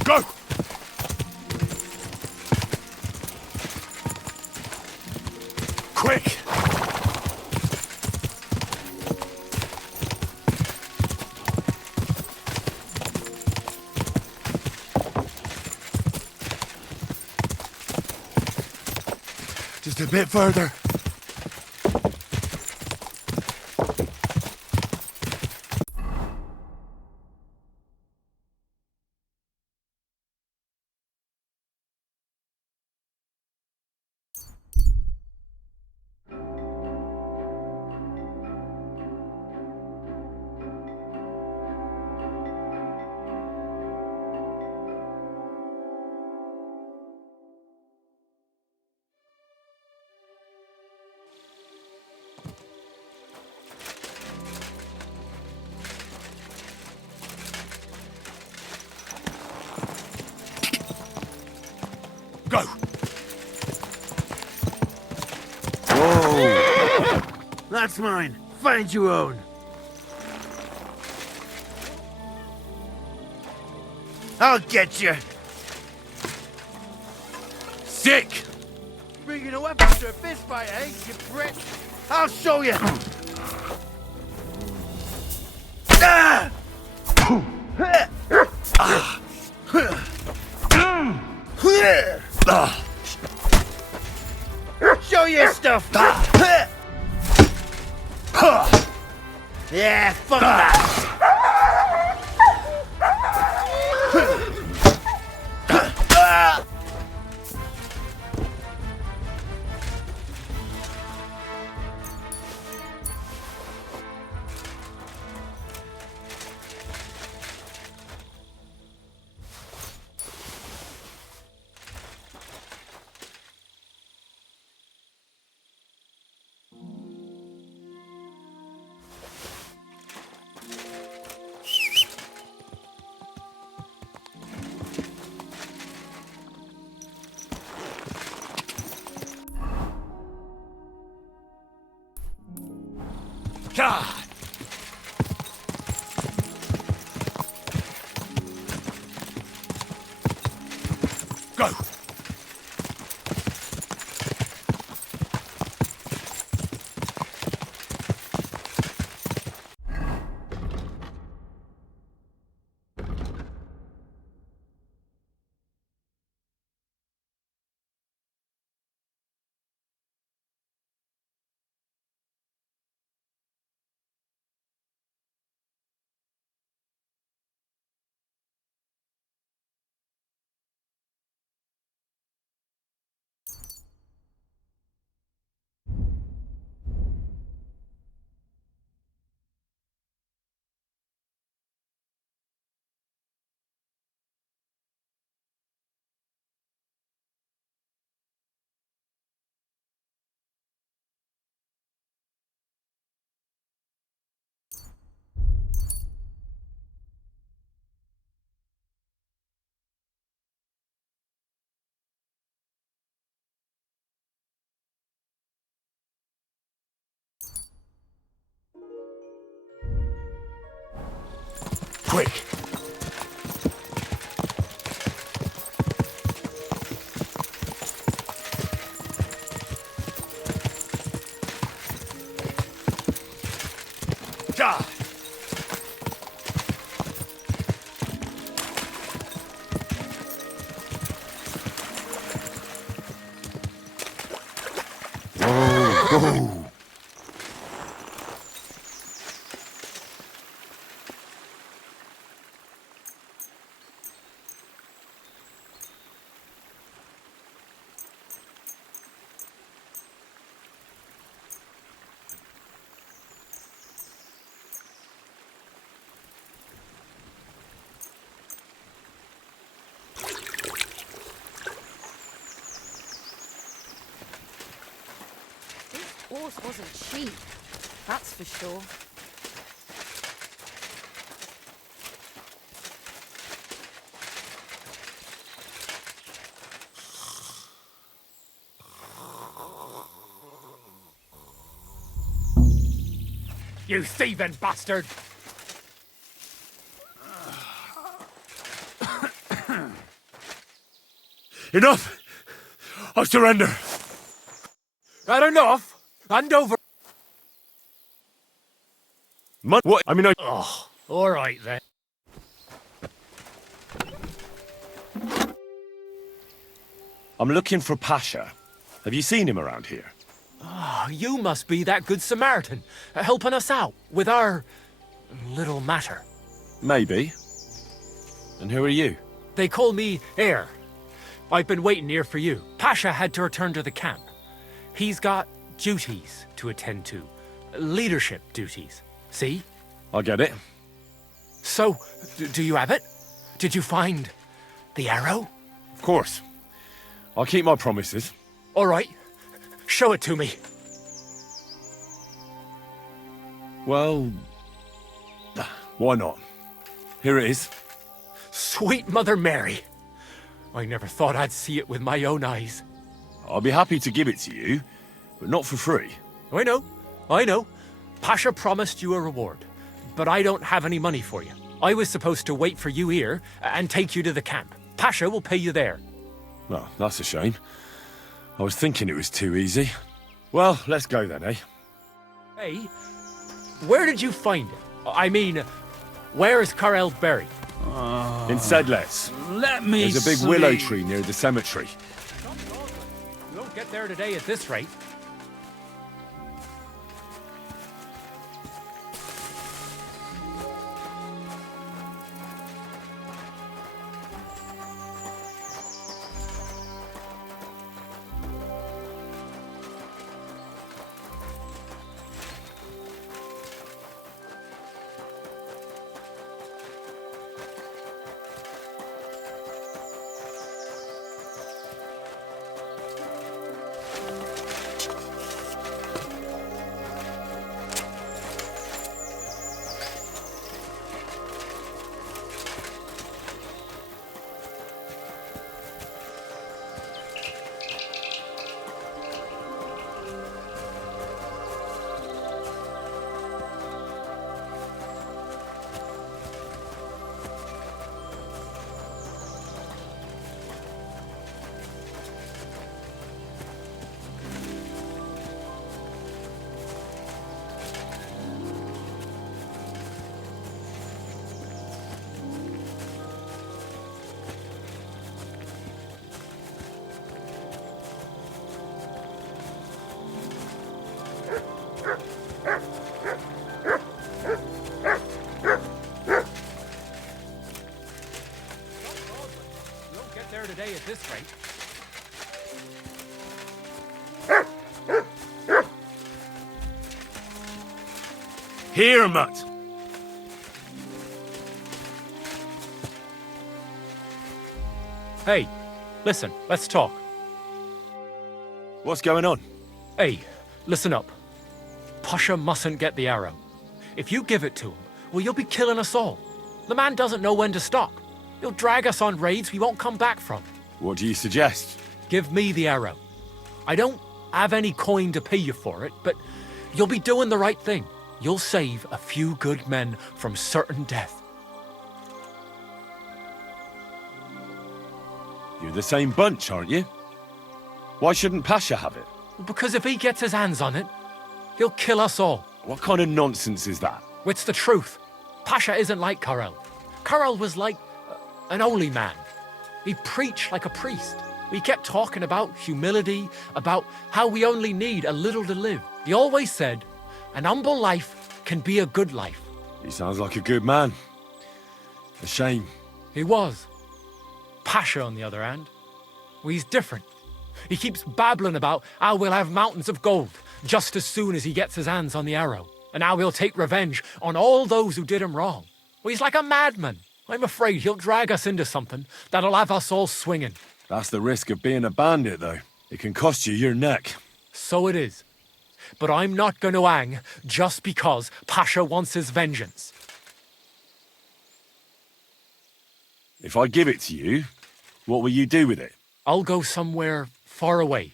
Go! Quick! Just a bit further. Go! Whoa! That's mine. Find your own. I'll get you. Sick! Bringing a weapon to a fist fight, eh, you prick? I'll show you. Ah! Show your stuff. Yeah, fuck that. God! Go! quick. Ja! Whoa. Horse wasn't cheap, that's for sure. You thieving bastard! Enough! I surrender! That enough? Hand over. What? I mean, Oh, all right then. I'm looking for Pasha. Have you seen him around here? Oh, you must be that good Samaritan, helping us out with our little matter. Maybe. And who are you? They call me Heir. I've been waiting here for you. Pasha had to return to the camp. He's got duties to attend to. Leadership duties. See? I get it. So, do you have it? Did you find the arrow? Of course. I'll keep my promises. All right. Show it to me. Well, why not? Here it is. Sweet Mother Mary. I never thought I'd see it with my own eyes. I'll be happy to give it to you, but not for free. I know. Pasha promised you a reward, but I don't have any money for you. I was supposed to wait for you here and take you to the camp. Pasha will pay you there. Well, that's a shame. I was thinking it was too easy. Well, let's go then, eh? Hey, where did you find it? I mean, where is Karel buried? In Sedles. Let me There's a big willow tree near the cemetery. You won't get there today at this rate. Today at this rate. Here, Mutt. Hey, listen, let's talk. What's going on? Hey, listen up. Pasha mustn't get the arrow. If you give it to him, well, you'll be killing us all. The man doesn't know when to stop. He'll drag us on raids we won't come back from. What do you suggest? Give me the arrow. I don't have any coin to pay you for it, but you'll be doing the right thing. You'll save a few good men from certain death. You're the same bunch, aren't you? Why shouldn't Pasha have it? Because if he gets his hands on it, he'll kill us all. What kind of nonsense is that? It's the truth. Pasha isn't like Karel. Karel was like an holy man. He preached like a priest. He kept talking about humility, about how we only need a little to live. He always said, an humble life can be a good life. He sounds like a good man. A shame. He was. Pasha, on the other hand, well, he's different. He keeps babbling about how we'll have mountains of gold just as soon as he gets his hands on the arrow, and how he'll take revenge on all those who did him wrong. Well, he's like a madman. I'm afraid he'll drag us into something that'll have us all swinging. That's the risk of being a bandit, though. It can cost you your neck. So it is. But I'm not going to hang just because Pasha wants his vengeance. If I give it to you, what will you do with it? I'll go somewhere far away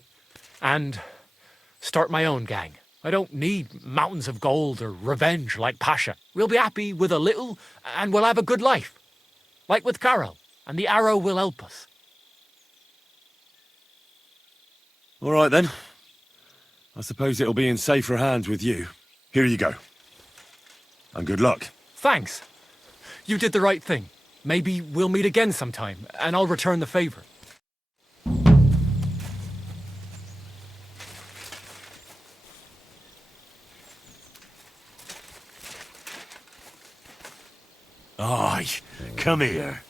and start my own gang. I don't need mountains of gold or revenge like Pasha. We'll be happy with a little and we'll have a good life. Like with Karel, and the arrow will help us. All right, then. I suppose it'll be in safer hands with you. Here you go. And good luck. Thanks. You did the right thing. Maybe we'll meet again sometime, and I'll return the favor. Aye, come here.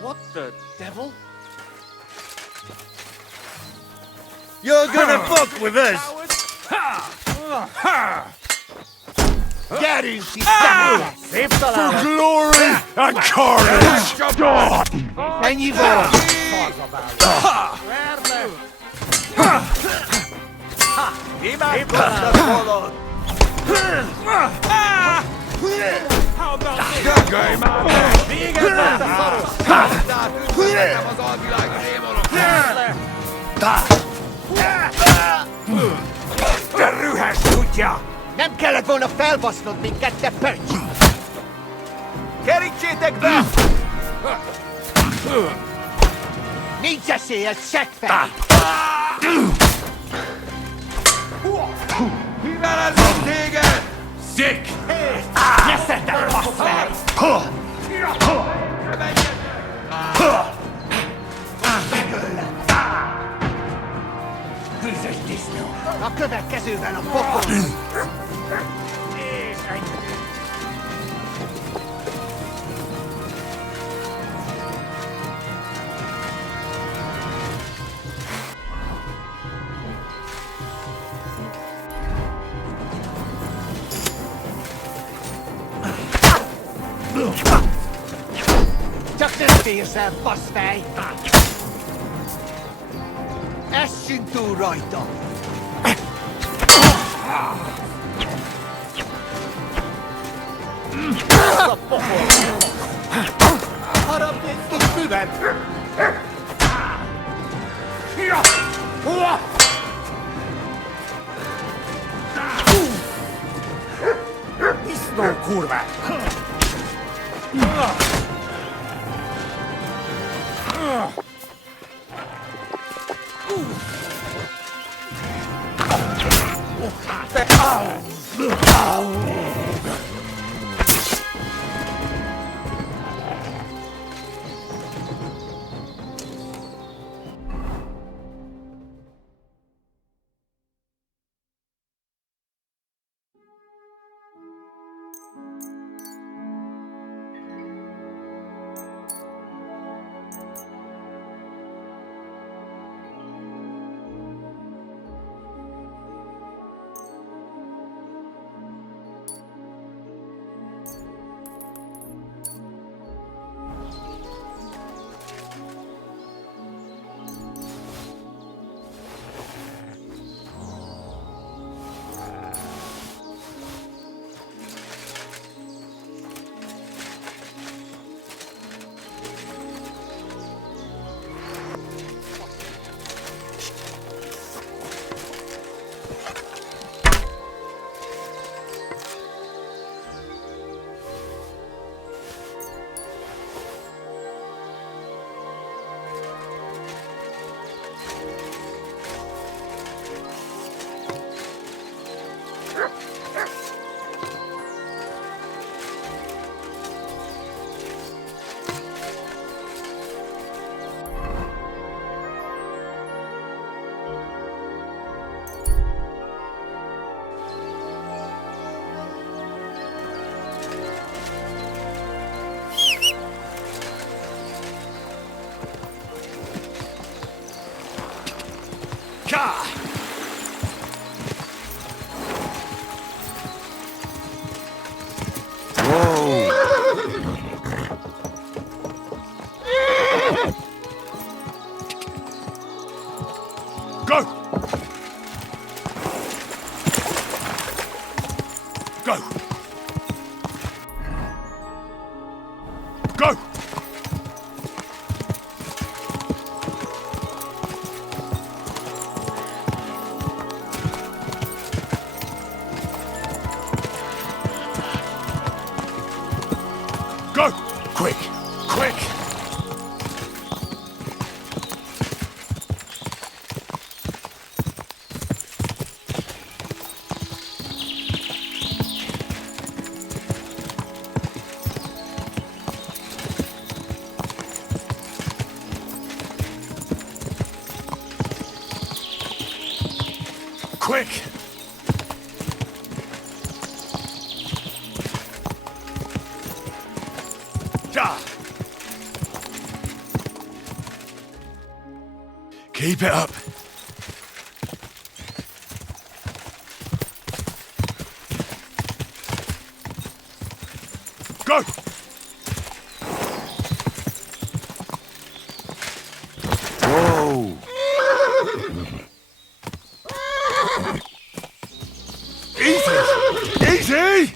What the devil? You're gonna fuck with us! Get in, For glory and carnage! And you go! How about this? Game De rühes kutya! Nem kellett volna felbasznod minket, te pöcs! Kerítsétek be! Nincs esélye, seggfej! Kivelezett téged! Sick! Ne szedtek, basszfej! Bűzös disznó! A következőben a pokol! És ennyi! Csak nem félsz el, basszfej! Essünk túl rajta! A pokol! Harapnéztuk füvet! Disznó kurvák! Quick! Keep it up. Go! Whoa! Easy! Easy!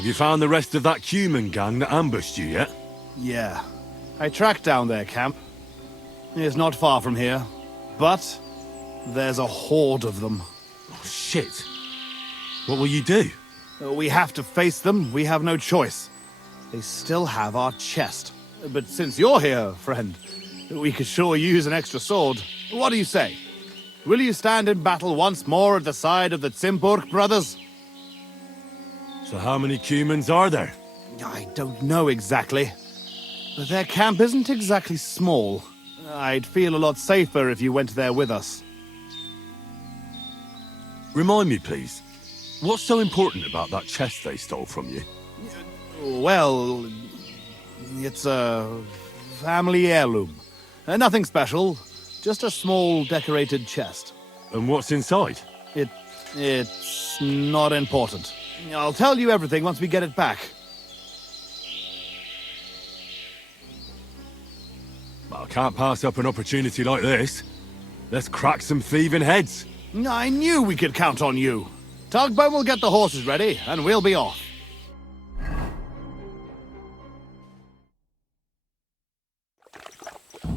Have you found the rest of that human gang that ambushed you yet? Yeah. I tracked down their camp. It's not far from here. But there's a horde of them. Oh, shit. What will you do? We have to face them. We have no choice. They still have our chest. But since you're here, friend, we could sure use an extra sword. What do you say? Will you stand in battle once more at the side of the Zimburg brothers? So how many humans are there? I don't know exactly. But their camp isn't exactly small. I'd feel a lot safer if you went there with us. Remind me, please. What's so important about that chest they stole from you? Well, it's a family heirloom. Nothing special, just a small decorated chest. And what's inside? It's not important. I'll tell you everything once we get it back. I can't pass up an opportunity like this. Let's crack some thieving heads. I knew we could count on you. Tugboat will get the horses ready, and we'll be off.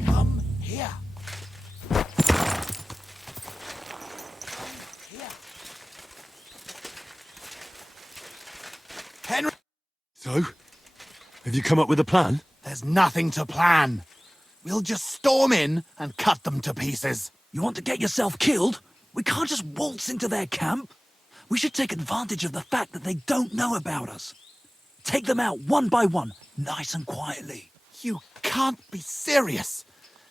Come here. Henry! So? Have you come up with a plan? There's nothing to plan. We'll just storm in and cut them to pieces. You want to get yourself killed? We can't just waltz into their camp. We should take advantage of the fact that they don't know about us. Take them out one by one, nice and quietly. You can't be serious.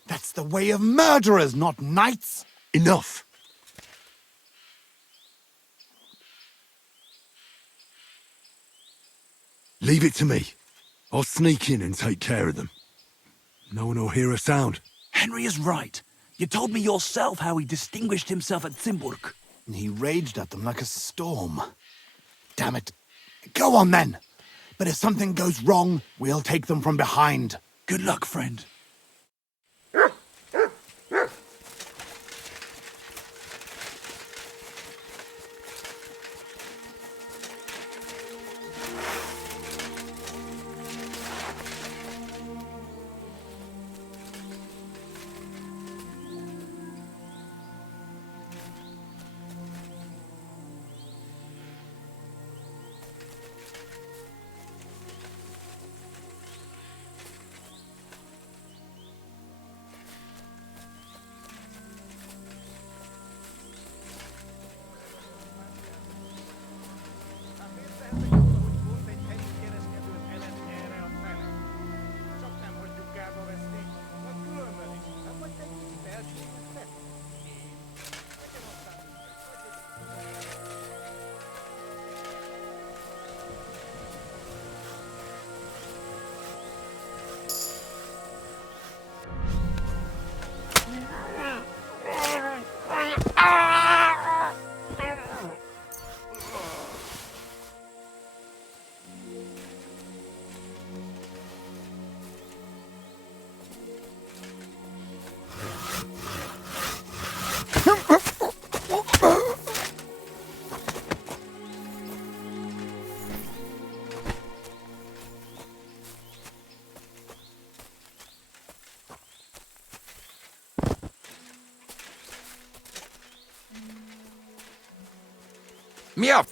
That's the way of murderers, not knights. Enough. Leave it to me. I'll sneak in and take care of them. No one will hear a sound. Henry is right. You told me yourself how he distinguished himself at Zimburg. He raged at them like a storm. Damn it. Go on then. But if something goes wrong, we'll take them from behind. Good luck, friend. Meow.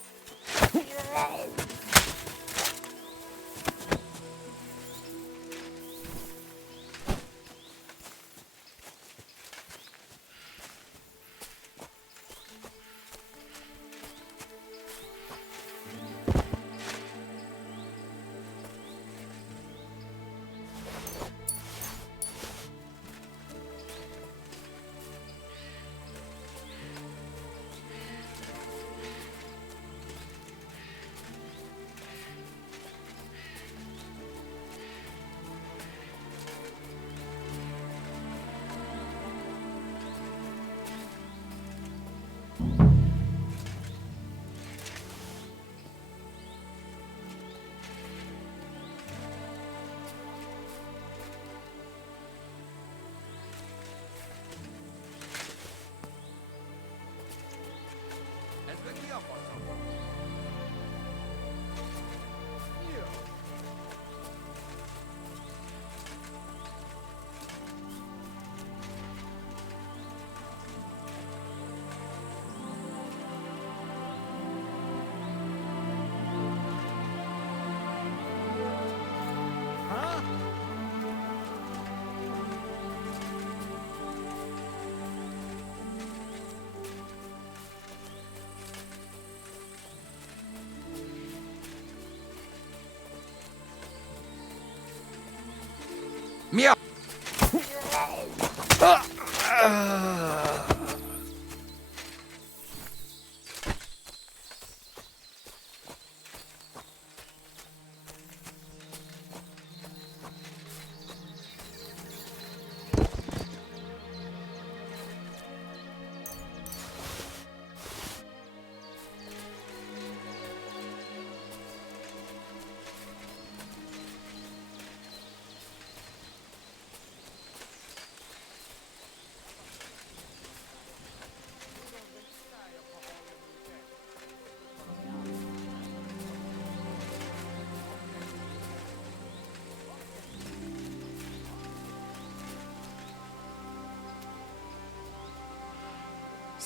Meow.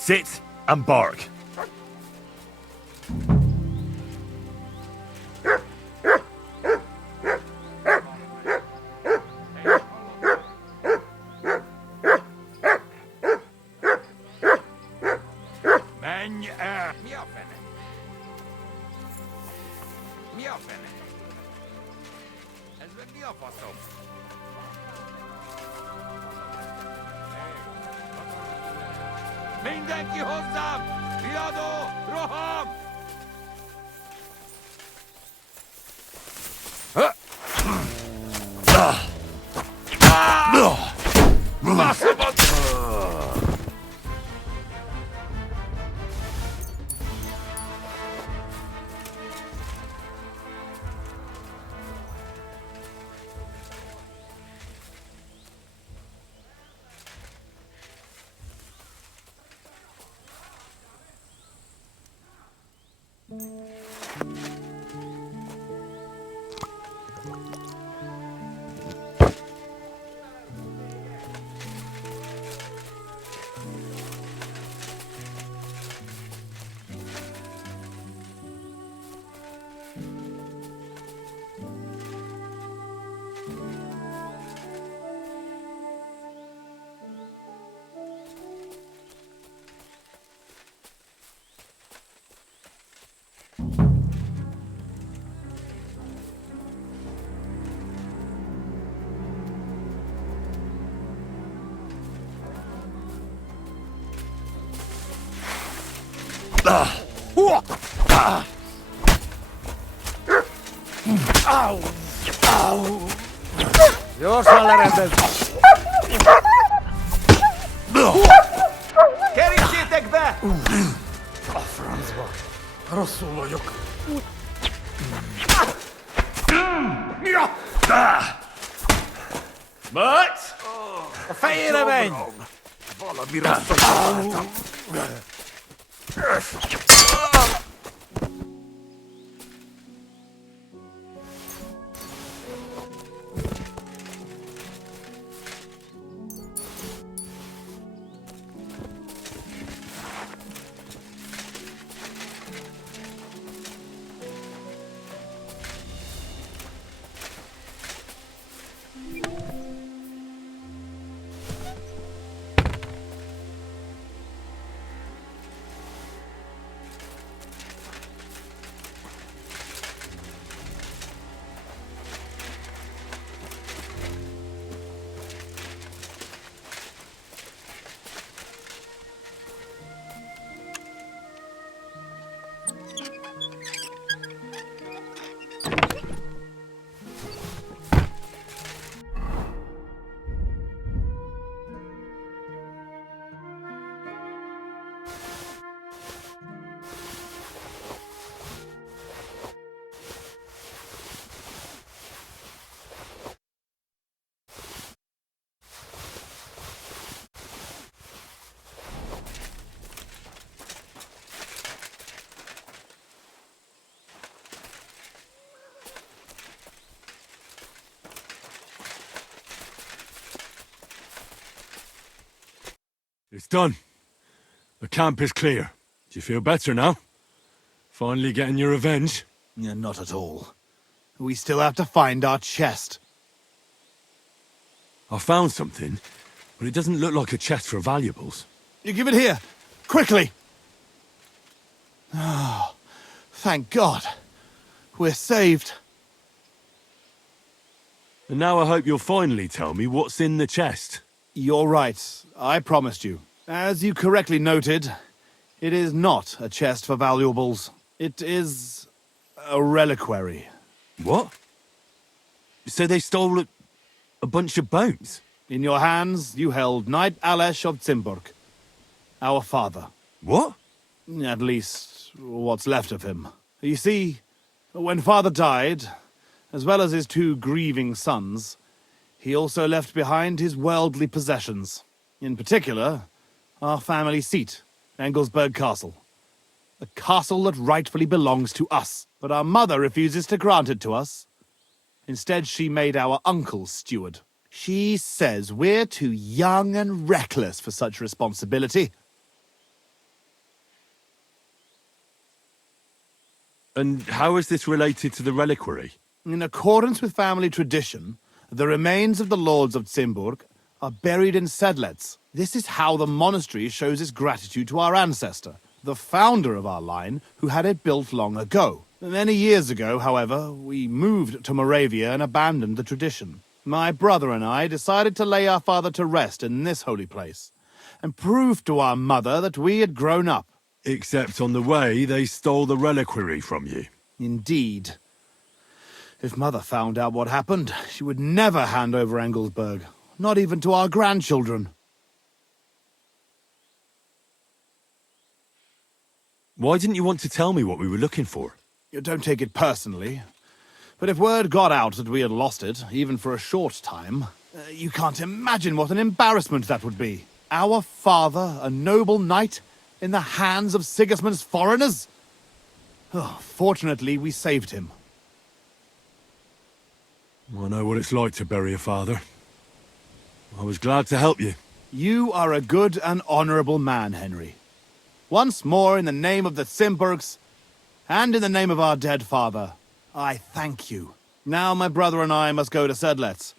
Sit and bark. Mindenki hozzám! Riadó! Roham! Jos alerendel. Kerítsétek be! A francba. Rosszul vagyok. But? A fejére menj! Valami rosszat találtam. It's done. The camp is clear. Do you feel better now? Finally getting your revenge? Yeah, not at all. We still have to find our chest. I found something, but it doesn't look like a chest for valuables. You give it here, quickly! Oh, thank God. We're saved. And now I hope you'll finally tell me what's in the chest. You're right. I promised you. As you correctly noted, it is not a chest for valuables. It is a reliquary. What? So they stole a bunch of bones? In your hands, you held Knight Alesh of Zimburg, our father. What? At least, what's left of him. You see, when father died, as well as his two grieving sons, he also left behind his worldly possessions. In particular, our family seat, Engelsberg Castle. A castle that rightfully belongs to us, but our mother refuses to grant it to us. Instead, she made our uncle steward. She says we're too young and reckless for such responsibility. And how is this related to the reliquary? In accordance with family tradition, the remains of the lords of Zimburg are buried in Sedlets. This is how the monastery shows its gratitude to our ancestor, the founder of our line, who had it built long ago. Many years ago, however, we moved to Moravia and abandoned the tradition. My brother and I decided to lay our father to rest in this holy place, and prove to our mother that we had grown up. Except on the way, they stole the reliquary from you. Indeed. If Mother found out what happened, she would never hand over Engelsberg, not even to our grandchildren. Why didn't you want to tell me what we were looking for? You don't take it personally, but if word got out that we had lost it, even for a short time, you can't imagine what an embarrassment that would be. Our father, a noble knight, in the hands of Sigismund's foreigners? Oh, fortunately, we saved him. I know what it's like to bury a father. I was glad to help you. You are a good and honorable man, Henry. Once more, in the name of the Zimburgs, and in the name of our dead father, I thank you. Now my brother and I must go to Sedlets,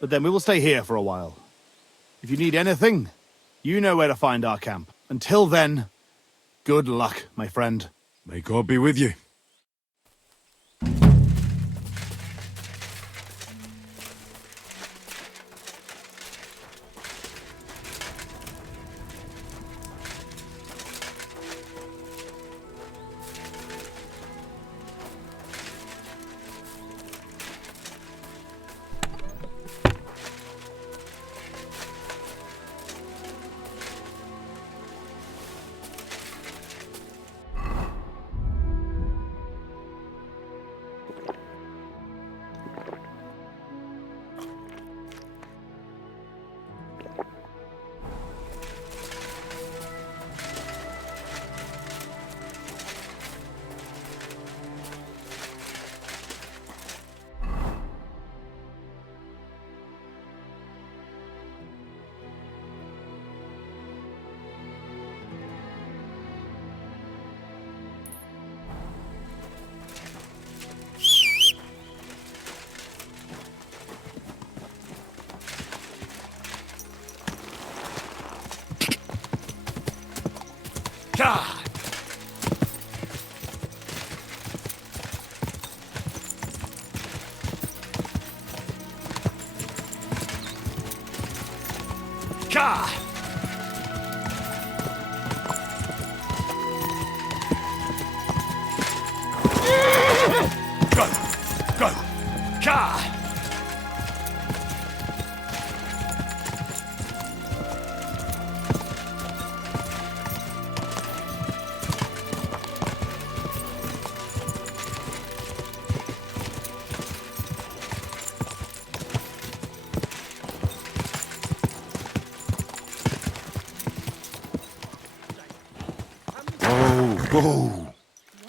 but then we will stay here for a while. If you need anything, you know where to find our camp. Until then, good luck, my friend. May God be with you.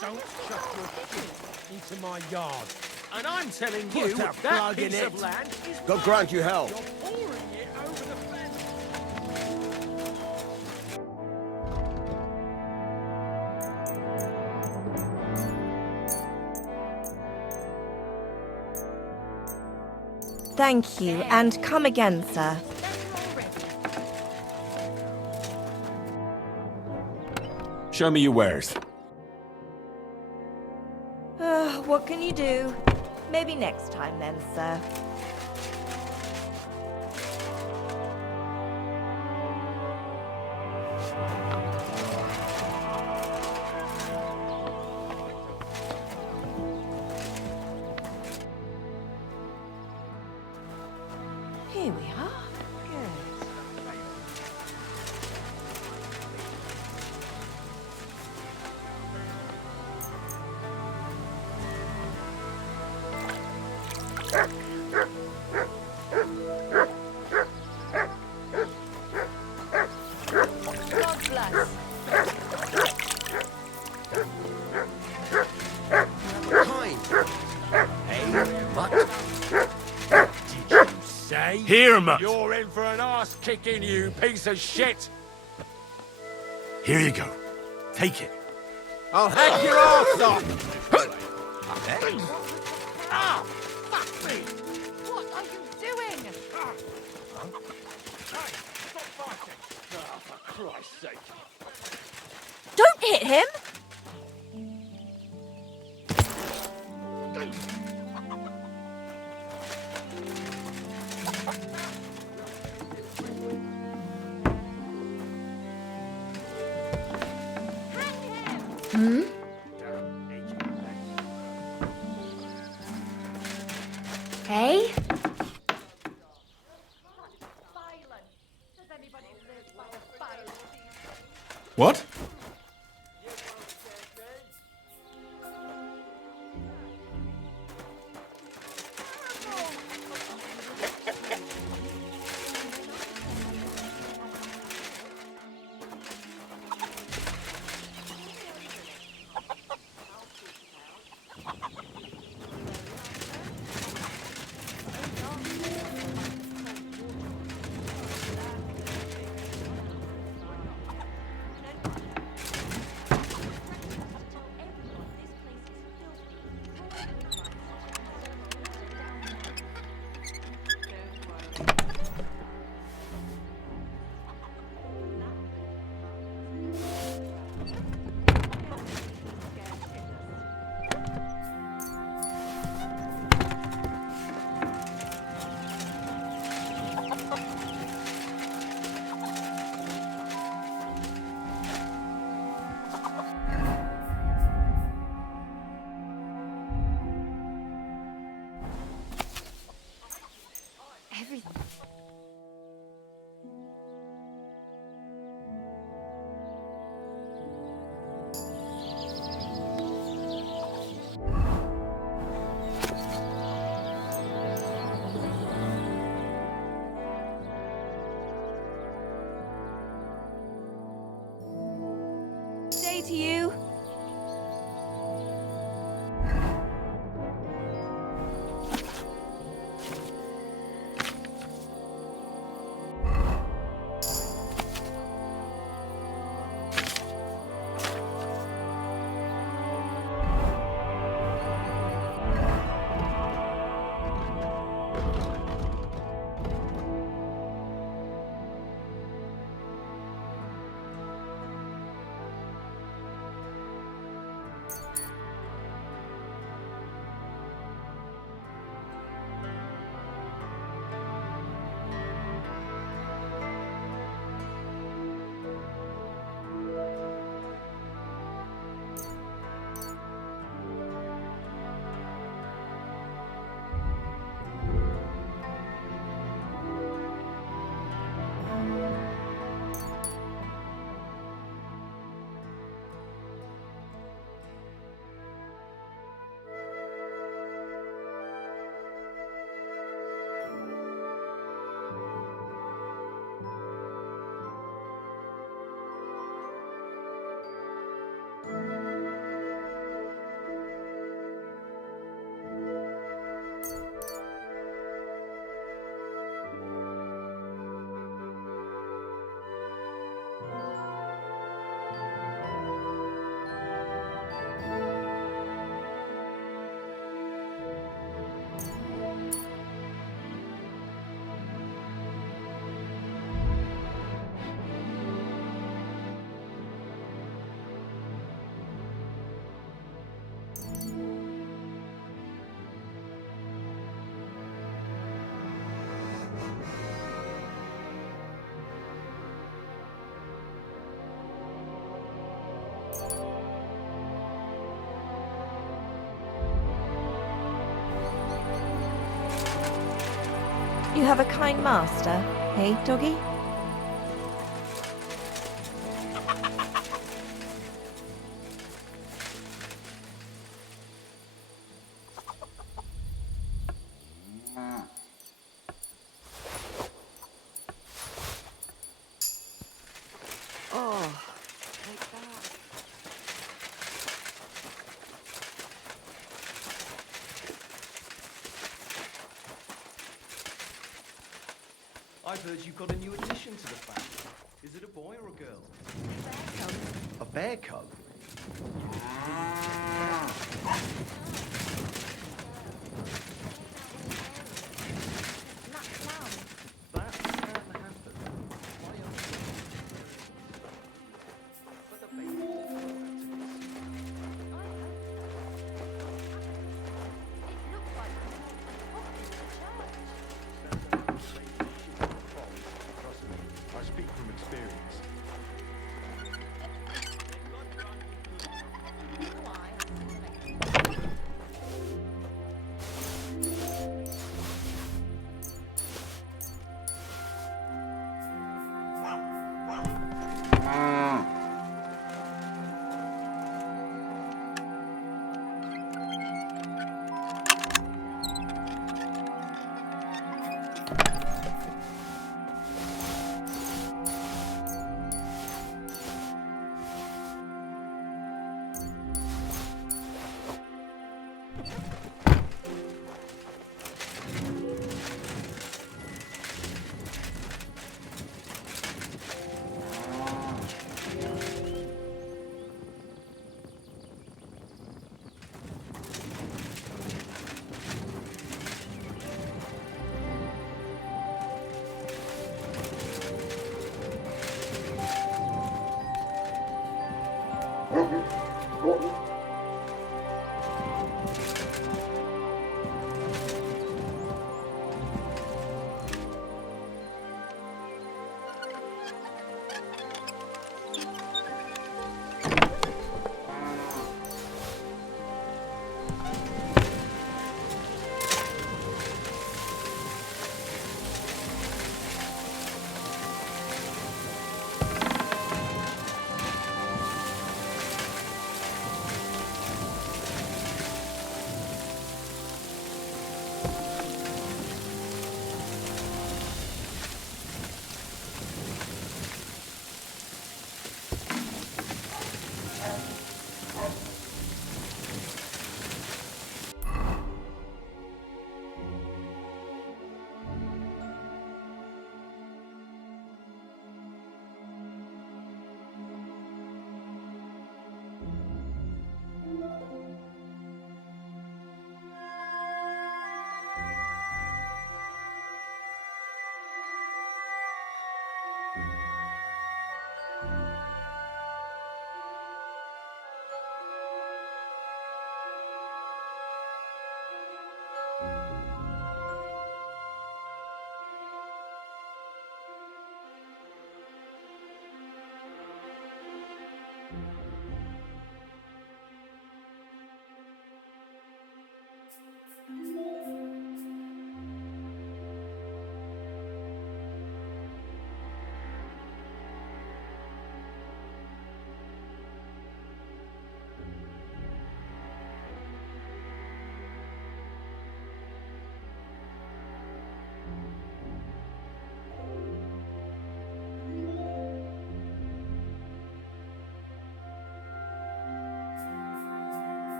Don't chuck your shit into my yard. And I'm telling you, that piece of land is God grant you help. You're pouring it over the fence. Thank you, and come again, sir. Show me your wares. What can you do? Maybe next time then, sir. Here we are. Good. God bless. Say? Here, mutt. You're in for an ass kicking, you piece of shit. Here you go. Take it. I'll hack your arse off! Ah! Fuck me! What are you doing? Hey, stop fighting! Oh, for Christ's sake! Don't hit him! Hmm? Hey? What? Day to you. You have a kind master, hey, doggy? I've heard you've got a new addition to the family. Is it a boy or a girl? A bear cub.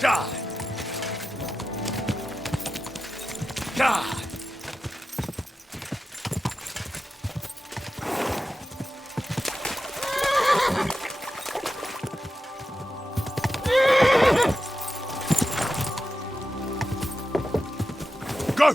Die! Die! Go!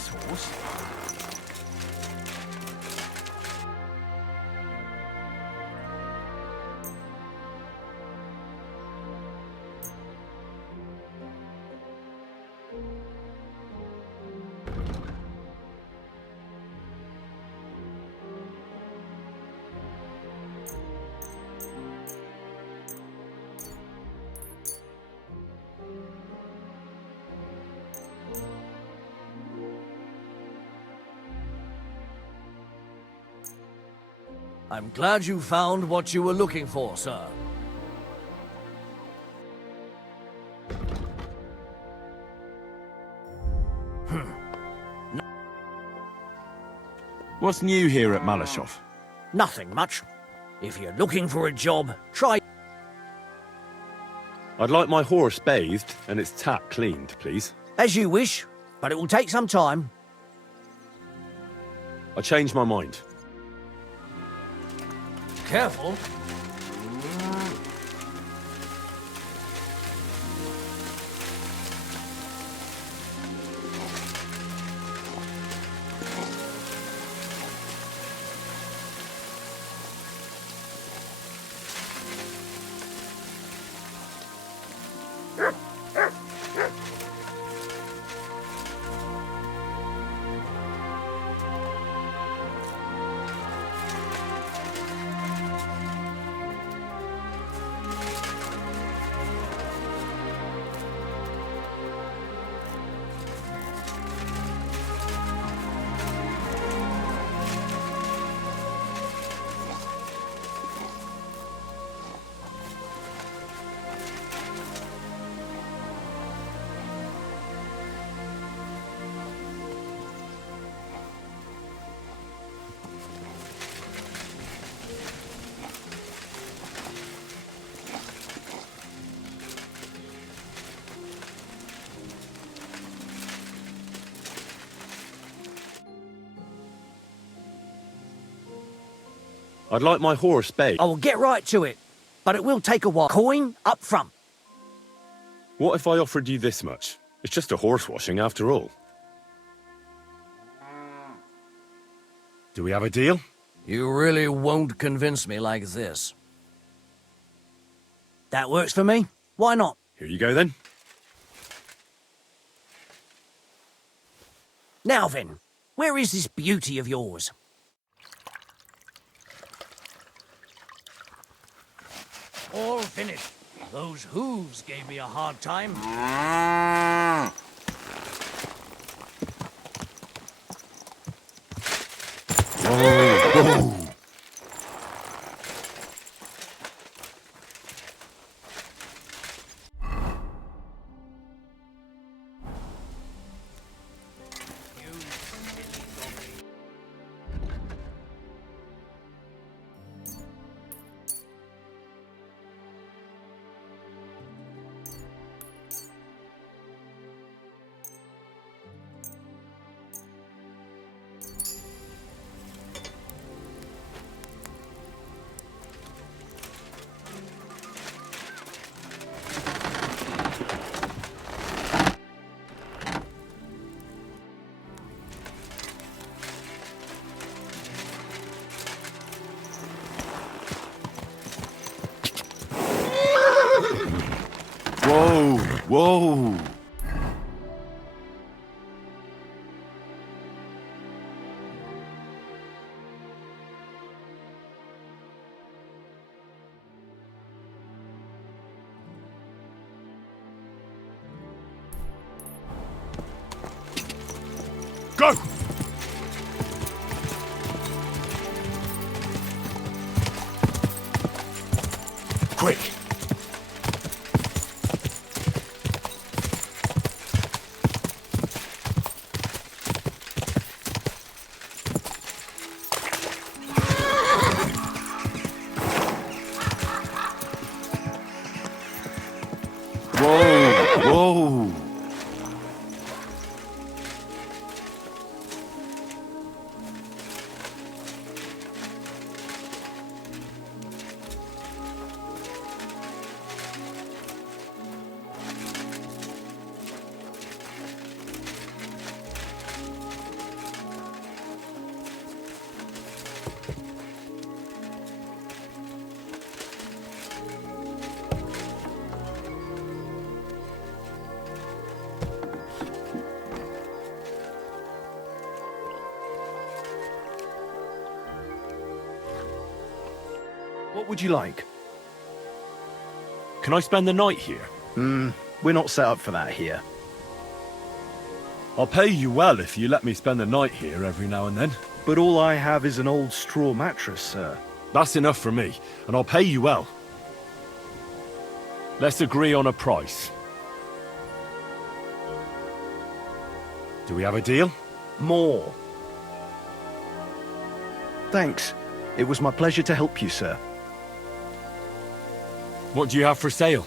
this horse. I'm glad you found what you were looking for, sir. What's new here at Malashov? Nothing much. If you're looking for a job, try... I'd like my horse bathed and its tap cleaned, please. As you wish, but it will take some time. I changed my mind. Careful. I'd like my horse bathed. I will get right to it, but it will take a while. Coin up front. What if I offered you this much? It's just a horse washing after all. Do we have a deal? You really won't convince me like this. That works for me. Why not? Here you go then. Now then, where is this beauty of yours? All finished. Those hooves gave me a hard time. Whoa. Whoa, whoa. Go! Quick! Whoa, whoa! What would you like? Can I spend the night here? We're not set up for that here. I'll pay you well if you let me spend the night here every now and then. But all I have is an old straw mattress, sir. That's enough for me, and I'll pay you well. Let's agree on a price. Do we have a deal? More. Thanks. It was my pleasure to help you, sir. What do you have for sale?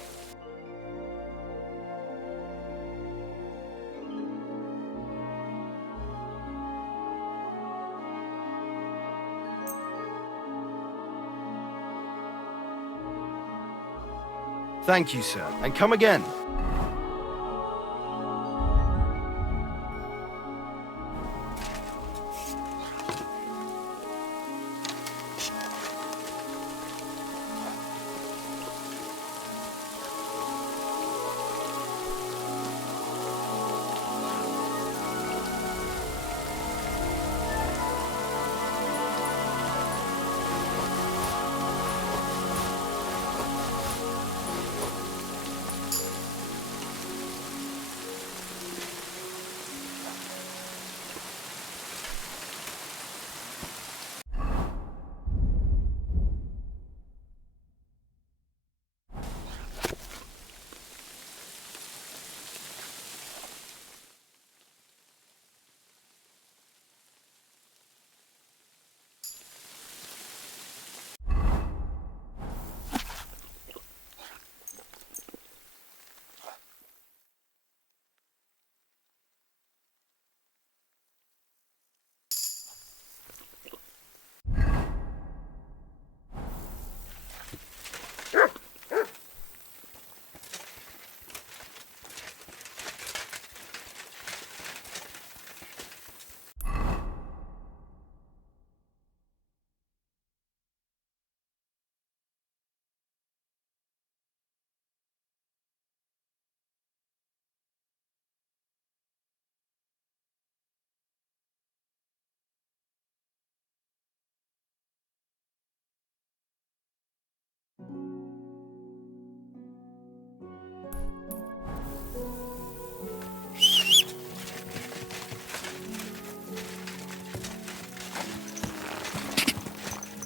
Thank you, sir, and come again.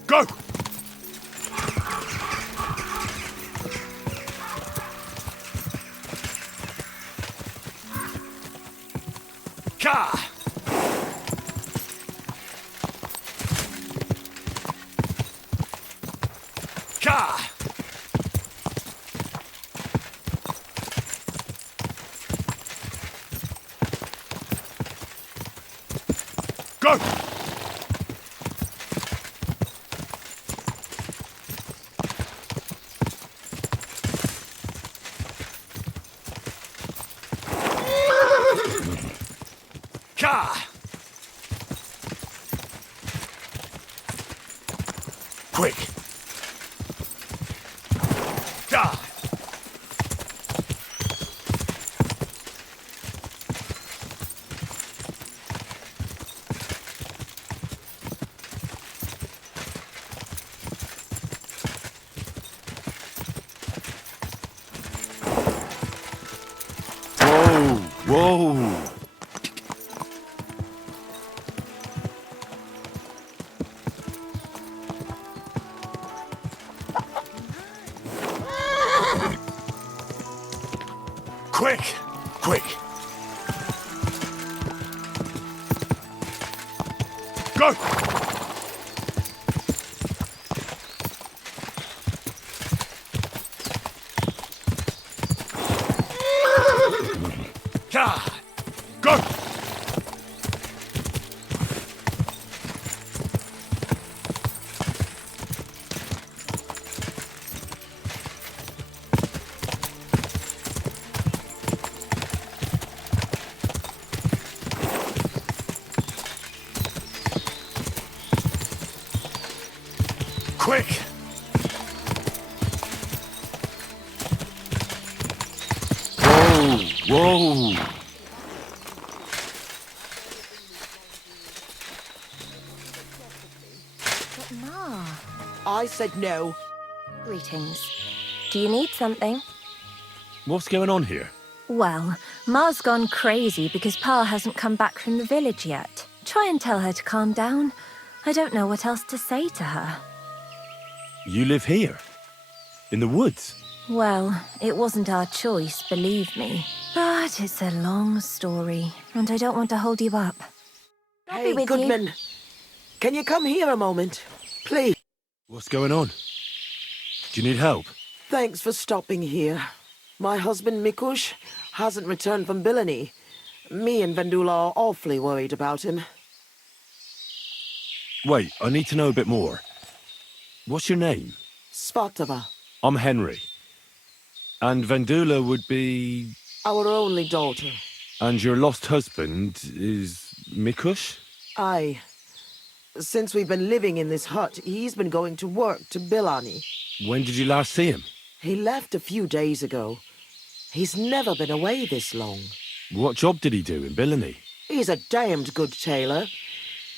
Go! Ka! Ka! Go! Quick! Da! Whoa! Whoa! Quick! Quick! Go! Yeah! Go! Quick! Whoa! Whoa! But Ma... I said no. Greetings. Do you need something? What's going on here? Well, Ma's gone crazy because Pa hasn't come back from the village yet. Try and tell her to calm down. I don't know what else to say to her. You live here? In the woods? Well, it wasn't our choice, believe me. But it's a long story, and I don't want to hold you up. I'll be Hey, with Goodman. you. Can you come here a moment? Please. What's going on? Do you need help? Thanks for stopping here. My husband, Mikush, hasn't returned from Bilani. Me and Vendula are awfully worried about him. Wait, I need to know a bit more. What's your name? Svatava, I'm Henry. And Vendula would be... our only daughter. And your lost husband is Mikush? Aye. Since we've been living in this hut, he's been going to work to Bilani. When did you last see him? He left a few days ago. He's never been away this long. What job did he do in Bilani? He's a damned good tailor.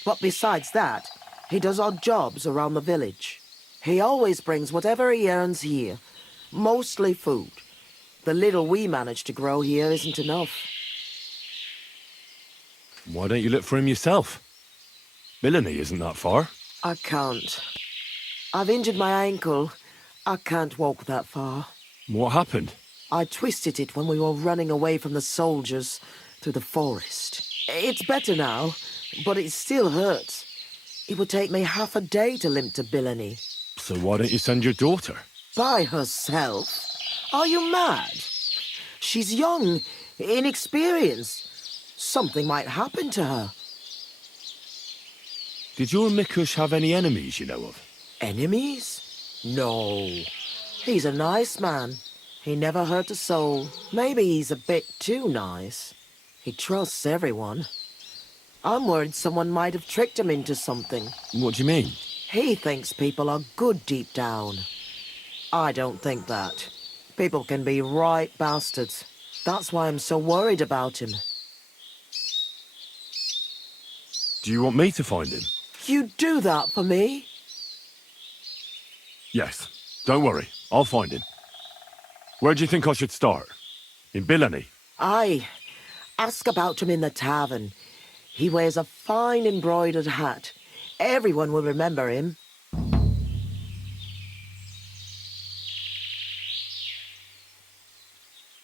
But besides that, he does odd jobs around the village. He always brings whatever he earns here. Mostly food. The little we manage to grow here isn't enough. Why don't you look for him yourself? Bilani isn't that far. I can't. I've injured my ankle. I can't walk that far. What happened? I twisted it when we were running away from the soldiers through the forest. It's better now, but it still hurts. It would take me half a day to limp to Bilani. So why don't you send your daughter? By herself? Are you mad? She's young, inexperienced. Something might happen to her. Did your Mikush have any enemies you know of? Enemies? No. He's a nice man. He never hurt a soul. Maybe he's a bit too nice. He trusts everyone. I'm worried someone might have tricked him into something. What do you mean? He thinks people are good deep down. I don't think that. People can be right bastards. That's why I'm so worried about him. Do you want me to find him? You'd do that for me? Yes. Don't worry. I'll find him. Where do you think I should start? In Bilani? Aye. Ask about him in the tavern. He wears a fine embroidered hat. Everyone will remember him.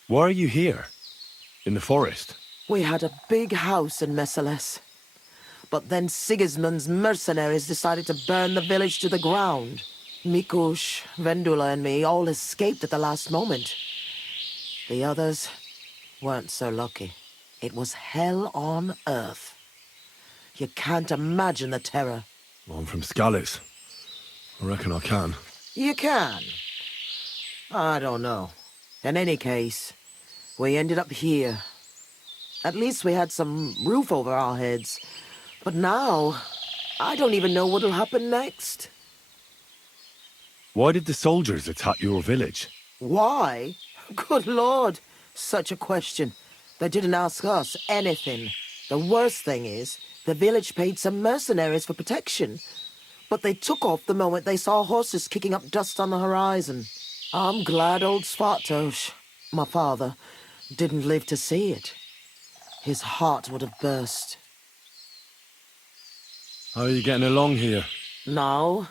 Why are you here? In the forest? We had a big house in Messales. But then Sigismund's mercenaries decided to burn the village to the ground. Mikush, Vendula and me all escaped at the last moment. The others weren't so lucky. It was hell on earth. You can't imagine the terror. I'm from Scalis. I reckon I can. You can. I don't know. In any case, we ended up here. At least we had some roof over our heads. But now, I don't even know what'll happen next. Why did the soldiers attack your village? Why? Good Lord, such a question. They didn't ask us anything. The worst thing is, the village paid some mercenaries for protection. But they took off the moment they saw horses kicking up dust on the horizon. I'm glad old Svartosh, my father, didn't live to see it. His heart would have burst. How are you getting along here? Now,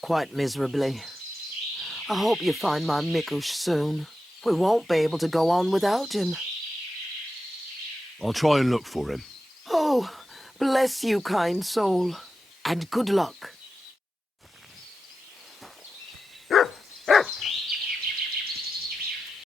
quite miserably. I hope you find my Mikush soon. We won't be able to go on without him. I'll try and look for him. Oh, bless you, kind soul. And good luck.